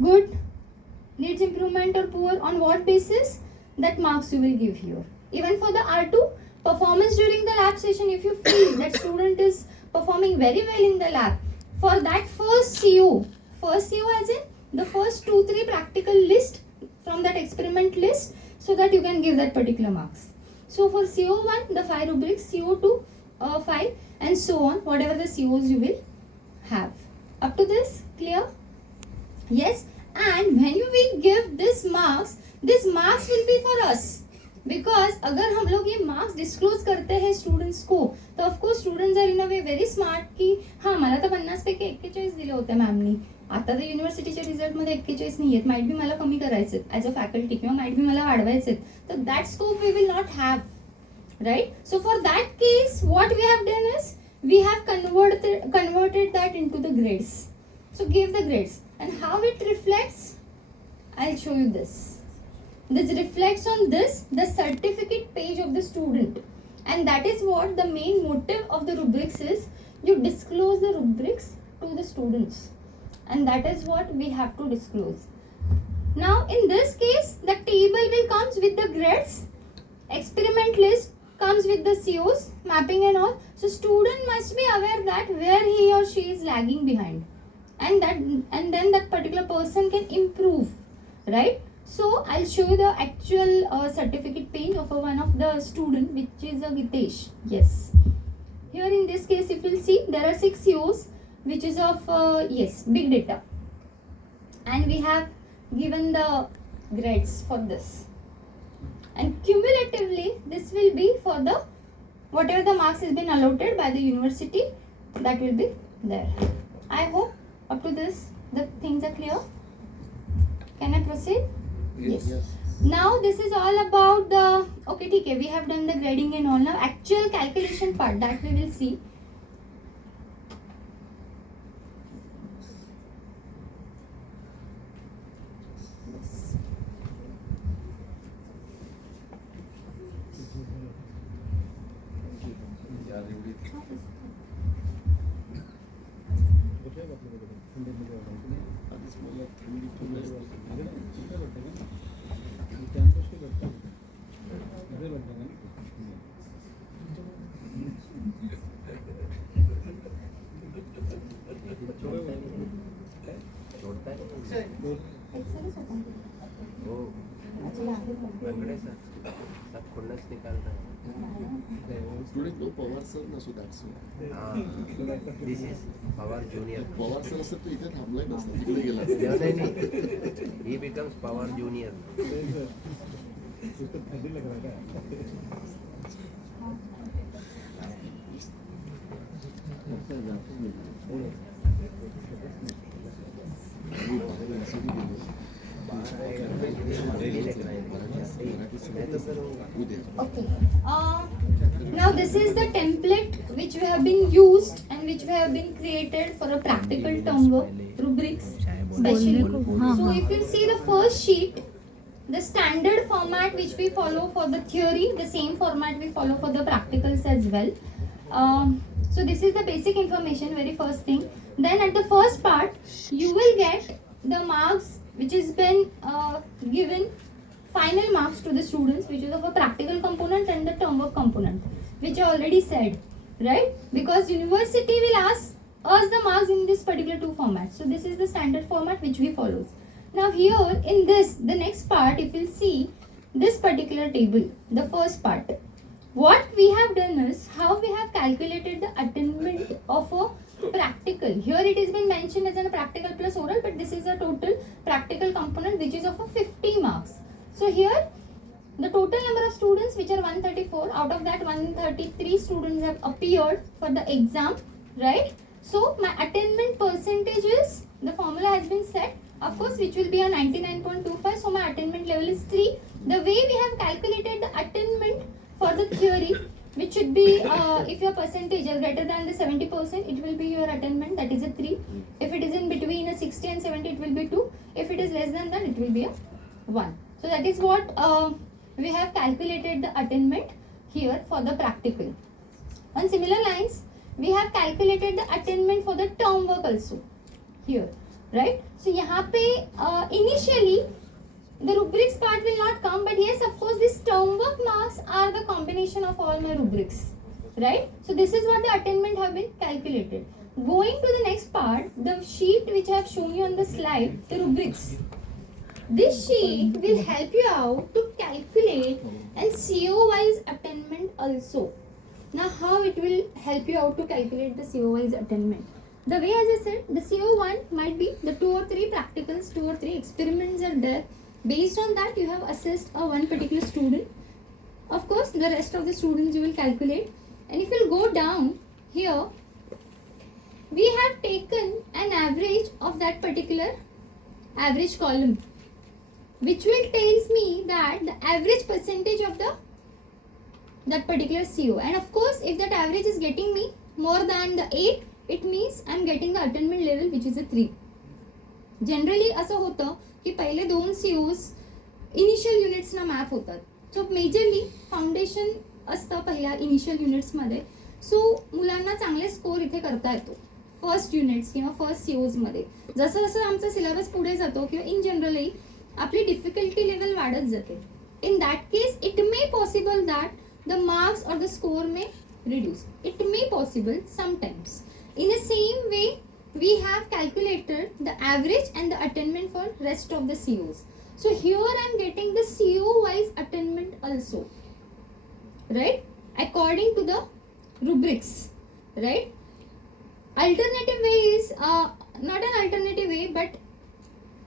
Good, needs improvement or poor, on what basis? That marks you will give here. Even for the R2, performance during the lab session, if you feel that student is performing very well in the lab, for that first CO as in the first 2-3 practical list from that experiment list, so that you can give that particular marks. So for CO1, the 5 rubrics, CO2 5, and so on, whatever the COs you will have. Up to this clear? Yes. And when you will give this marks will be for us, because अगर हम लोग ये marks disclose करते हैं students को, तो of course students are in a way very smart की हां मला तर 50 पैकी 41 दिले होते मॅमनी, आता तर युनिव्हर्सिटीच्या रिझल्टमध्ये 41 नाही आहेत, माइट बी मला कमी करायचे ॲज अ फॅकल्टी, किंवा माइट बी मला वाढवायचे, तर that scope we will not have, right. So for that case what we have done is we have converted that into the grades. So give the grades and how it reflects, I'll show you this. This reflects on this, the certificate page of the student, and that is what the main motive of the rubrics is, you disclose the rubrics to the students, and that is what we have to disclose. Now in this case, the table will comes with the grades, experiment list comes with the COs, mapping and all. So student must be aware that where he or she is lagging behind, and then that particular person can improve, right? So I'll show you the actual certificate page of one of the student, which is Gitesh. Yes, here in this case if you'll see, there are 6 COs which is of yes, big data, and we have given the grades for this, and cumulatively this will be for the whatever the marks has been allotted by the university, that will be there. I hope up to this the things are clear. Can I proceed? Yes. Now this is all about the, okay, okay, we have done the grading and all. Now actual calculation part, that we will see. Yes. Excel is open. वो Venkatesh sir सब खुन्नस निकाल रहे हैं. Student no power sir ना so that's why. This is our junior. Power sir असं तो इथे थांबलाय नसतं तिकडे गेला. नहीं, he becomes power junior. Okay. Now this is the template which we have been used and which we have been created for a practical term work, rubrics, specially. So if you see the first sheet, the standard format which we follow for the theory, the same format we follow for the practicals as well. So this is the basic information, very first thing. Then at the first part, you will get the marks which has been given, final marks to the students, which is of a practical component and the term work component, which I already said, right? Because university will ask us the marks in this particular two formats. So this is the standard format which we follow. Now here in this, the next part, if you'll see this particular table, the first part, what we have done is how we have calculated the attainment of a practical. Here it has been mentioned as a practical plus oral, but this is a total practical component which is of a 50 marks. So here the total number of students, which are 134, out of that 133 students have appeared for the exam, right? So my attainment percentage is, the formula has been set, of course, which will be a 99.25. So my attainment level is 3. The way we have calculated the attainment for the theory, which should be if your percentage is greater than the 70%, it will be your attainment, that is a 3. If it is in between a 60 and 70, it will be 2. If it is less than that, it will be a 1. So that is what we have calculated the attainment here for the practical. On similar lines, we have calculated the attainment for the term work also here, right? So यहाँ पे initially the rubrics part will not come, but yes, of course, this term work marks are the combination of all my rubrics, right? So this is what the attainment have been calculated. Going to the next part, the sheet which I have shown you on the slide, the rubrics. This sheet will help you out to calculate and CO-wise attainment also. Now, how it will help you out to calculate the CO-wise attainment? The way, as I said, the CO1 might be the 2 or 3 practicals, 2 or 3 experiments are there. Based on that, you have assessed one particular student. Of course, the rest of the students you will calculate. And if you go down here, we have taken an average of that particular average column, which will tells me that the average percentage of that particular CO. And of course, if that average is getting me more than the 8, it means I am getting the attainment level which is a 3. Generally असं होतं की पहिले 2 COs initial युनिट्सना map होतात. सो majorly foundation असतं पहिल्या initial युनिट्समध्ये, सो मुलांना चांगले score इथे करता येतो फर्स्ट युनिट्स किंवा फर्स्ट सीओजमध्ये. जसं जसं आमचा सिलेबस पुढे जातो किंवा इन जनरली आपली डिफिकल्टी लेवल वाढत जाते. In that case it may possible that the marks or the score may reduce. It may possible sometimes. In the same way, we have calculated the average and the attainment for rest of the COs. So here I am getting the CO wise attainment also, right? According to the rubrics, right? Alternative way is not an alternative way, but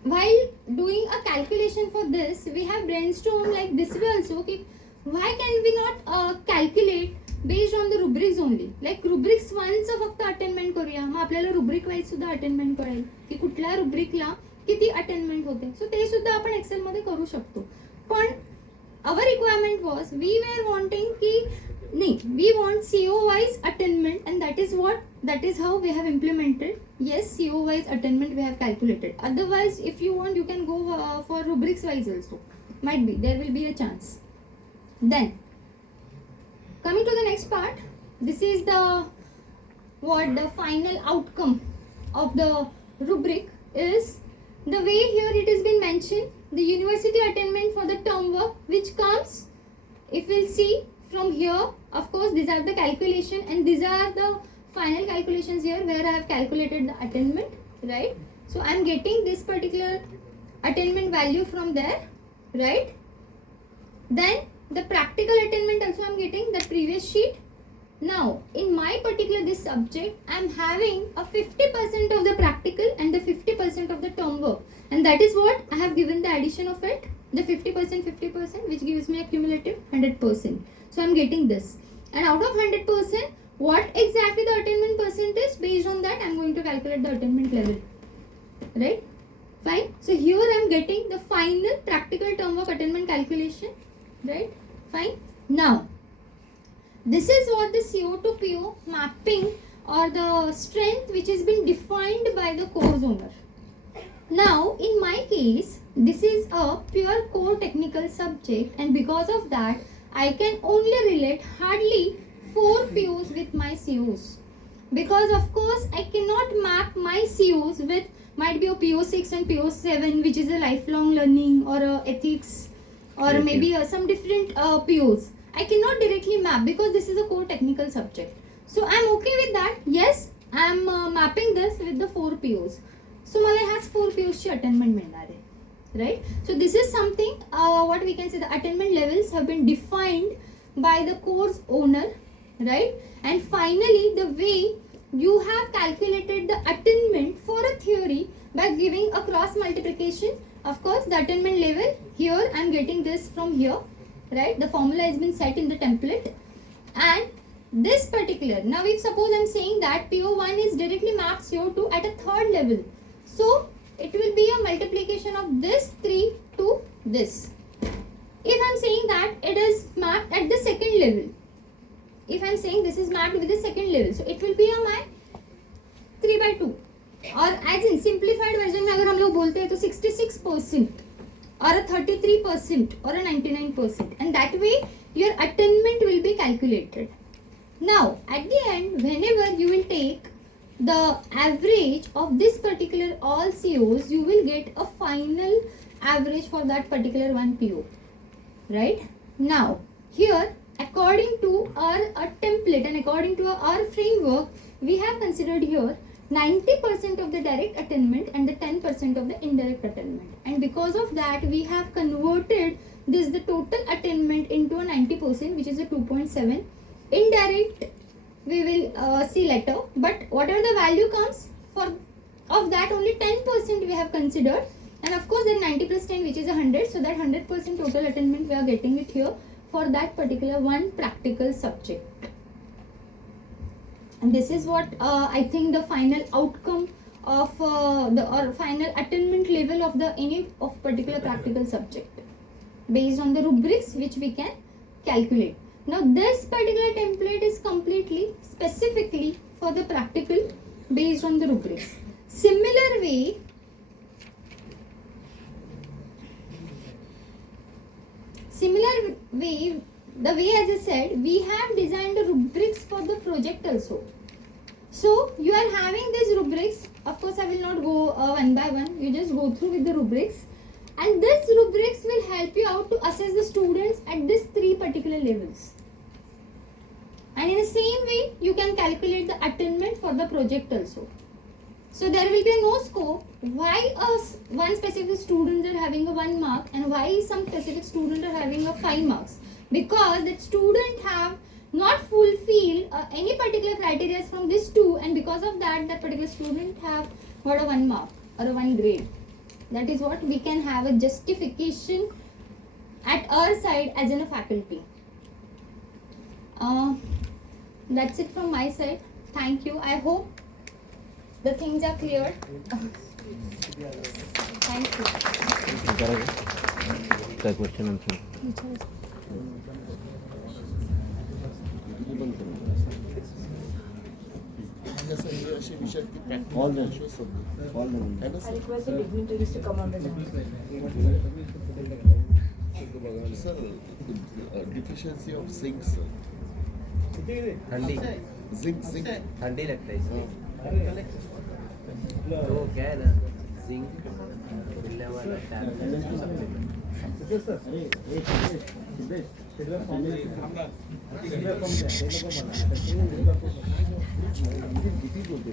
while doing a calculation for this, we have brainstormed like this way also. Okay, why can we not calculate based on the rubrics only. Like rubrics वनचं फक्त attainment करूया, मग आपल्याला rubric wise सुद्धा attainment कळेल की कुठल्या रुब्रिकला किती attainment होते. सो ते सुद्धा आपण एक्सेलमध्ये करू शकतो. पण our requirement was we were wanting की नाही, we want CO wise attainment and that is how we have implemented. Yes, CO wise attainment we have calculated. Otherwise if you want you can go for rubrics wise also. Might be there will be a chance. Then coming to the next part, this is the final outcome of the rubric is the way here it has been mentioned, the university attainment for the term work, which comes, if we'll see from here, of course these are the calculation and these are the final calculations here where I have calculated the attainment, right? So I am getting this particular attainment value from there, right? Then the practical attainment also I am getting the previous sheet. Now in my particular this subject I am having a 50% of the practical and the 50% of the term work, and that is what I have given the addition of it, the 50% which gives me a cumulative 100%. So I am getting this, and out of 100% what exactly the attainment percentage, based on that I am going to calculate the attainment level, right? Fine. So here I am getting the final practical term work attainment calculation, right? Fine. Now this is what the CO to PO mapping or the strength which has been defined by the course owner. Now in my case this is a pure core technical subject, and because of that I can only relate hardly 4 POs with my COs, because of course I cannot map my COs with might be a PO6 and PO7 which is a lifelong learning or a ethics or maybe some different POs. I cannot directly map because this is a core technical subject. So I am okay with that. Yes, I am mapping this with the 4 POs. So मला has 4 POs ची attainment मिळणार आहे, right? So this is something what we can say, the attainment levels have been defined by the course owner, right? And finally the way you have calculated the attainment for a theory by giving a cross multiplication. Of course the attainment level here I am getting this from here, right? The formula has been set in the template, and this particular, now if suppose I am saying that PO1 is directly mapped CO2 at a 3rd level, so it will be a multiplication of this 3 to this. If I am saying that it is mapped at the 2nd level, if I am saying this is mapped with the 2nd level, so it will be a my 3/2. और as in simplified version में अगर हम लोग बोलते हैं तो 66% और 33% और 99%, and that way your attainment will be calculated. Now at the end, whenever you will take the average of this particular all COs, you will get a final average for that particular one PO, right? Now here according to our template and according to our framework, we have considered here 90% of the direct attainment and the 10% of the indirect attainment, and because of that we have converted this the total attainment into a 90%, which is a 2.7. Indirect we will see later, but whatever the value comes for of that only 10% we have considered, and of course then 90 plus 10 which is 100, so that 100% total attainment we are getting it here for that particular one practical subject. And this is what I think the final outcome of or final attainment level of the any of particular practical subject based on the rubrics which we can calculate. Now this particular template is completely specifically for the practical based on the rubrics. Similar way the way as I said, we have designed the rubrics for the project also. So you are having these rubrics. Of course, I will not go one by one. You just go through with the rubrics, and this rubrics will help you out to assess the students at these 3 particular levels. And in the same way, you can calculate the attainment for the project also. So there will be no scope why one specific student are having a 1 mark and why some specific student are having a 5 marks, because that student have not fulfill any particular criteria from this 2, and because of that particular student have got a 1 mark or a 1 grade. That is what we can have a justification at our side as in a faculty. That's it from my side. Thank you. I hope the things are clear. Thank you. question answer. जसं हे असे विषय की practical All the- issues होते. all the- है ना I sir? request the dignitaries to come on the dance. Sir, deficiency of zinc, sir. ठंडी Zinc. ठंडी लगता है इसमें तो क्या है ना जिंक मिलने वाला टैबलेट सप्लीमेंट किती बोलते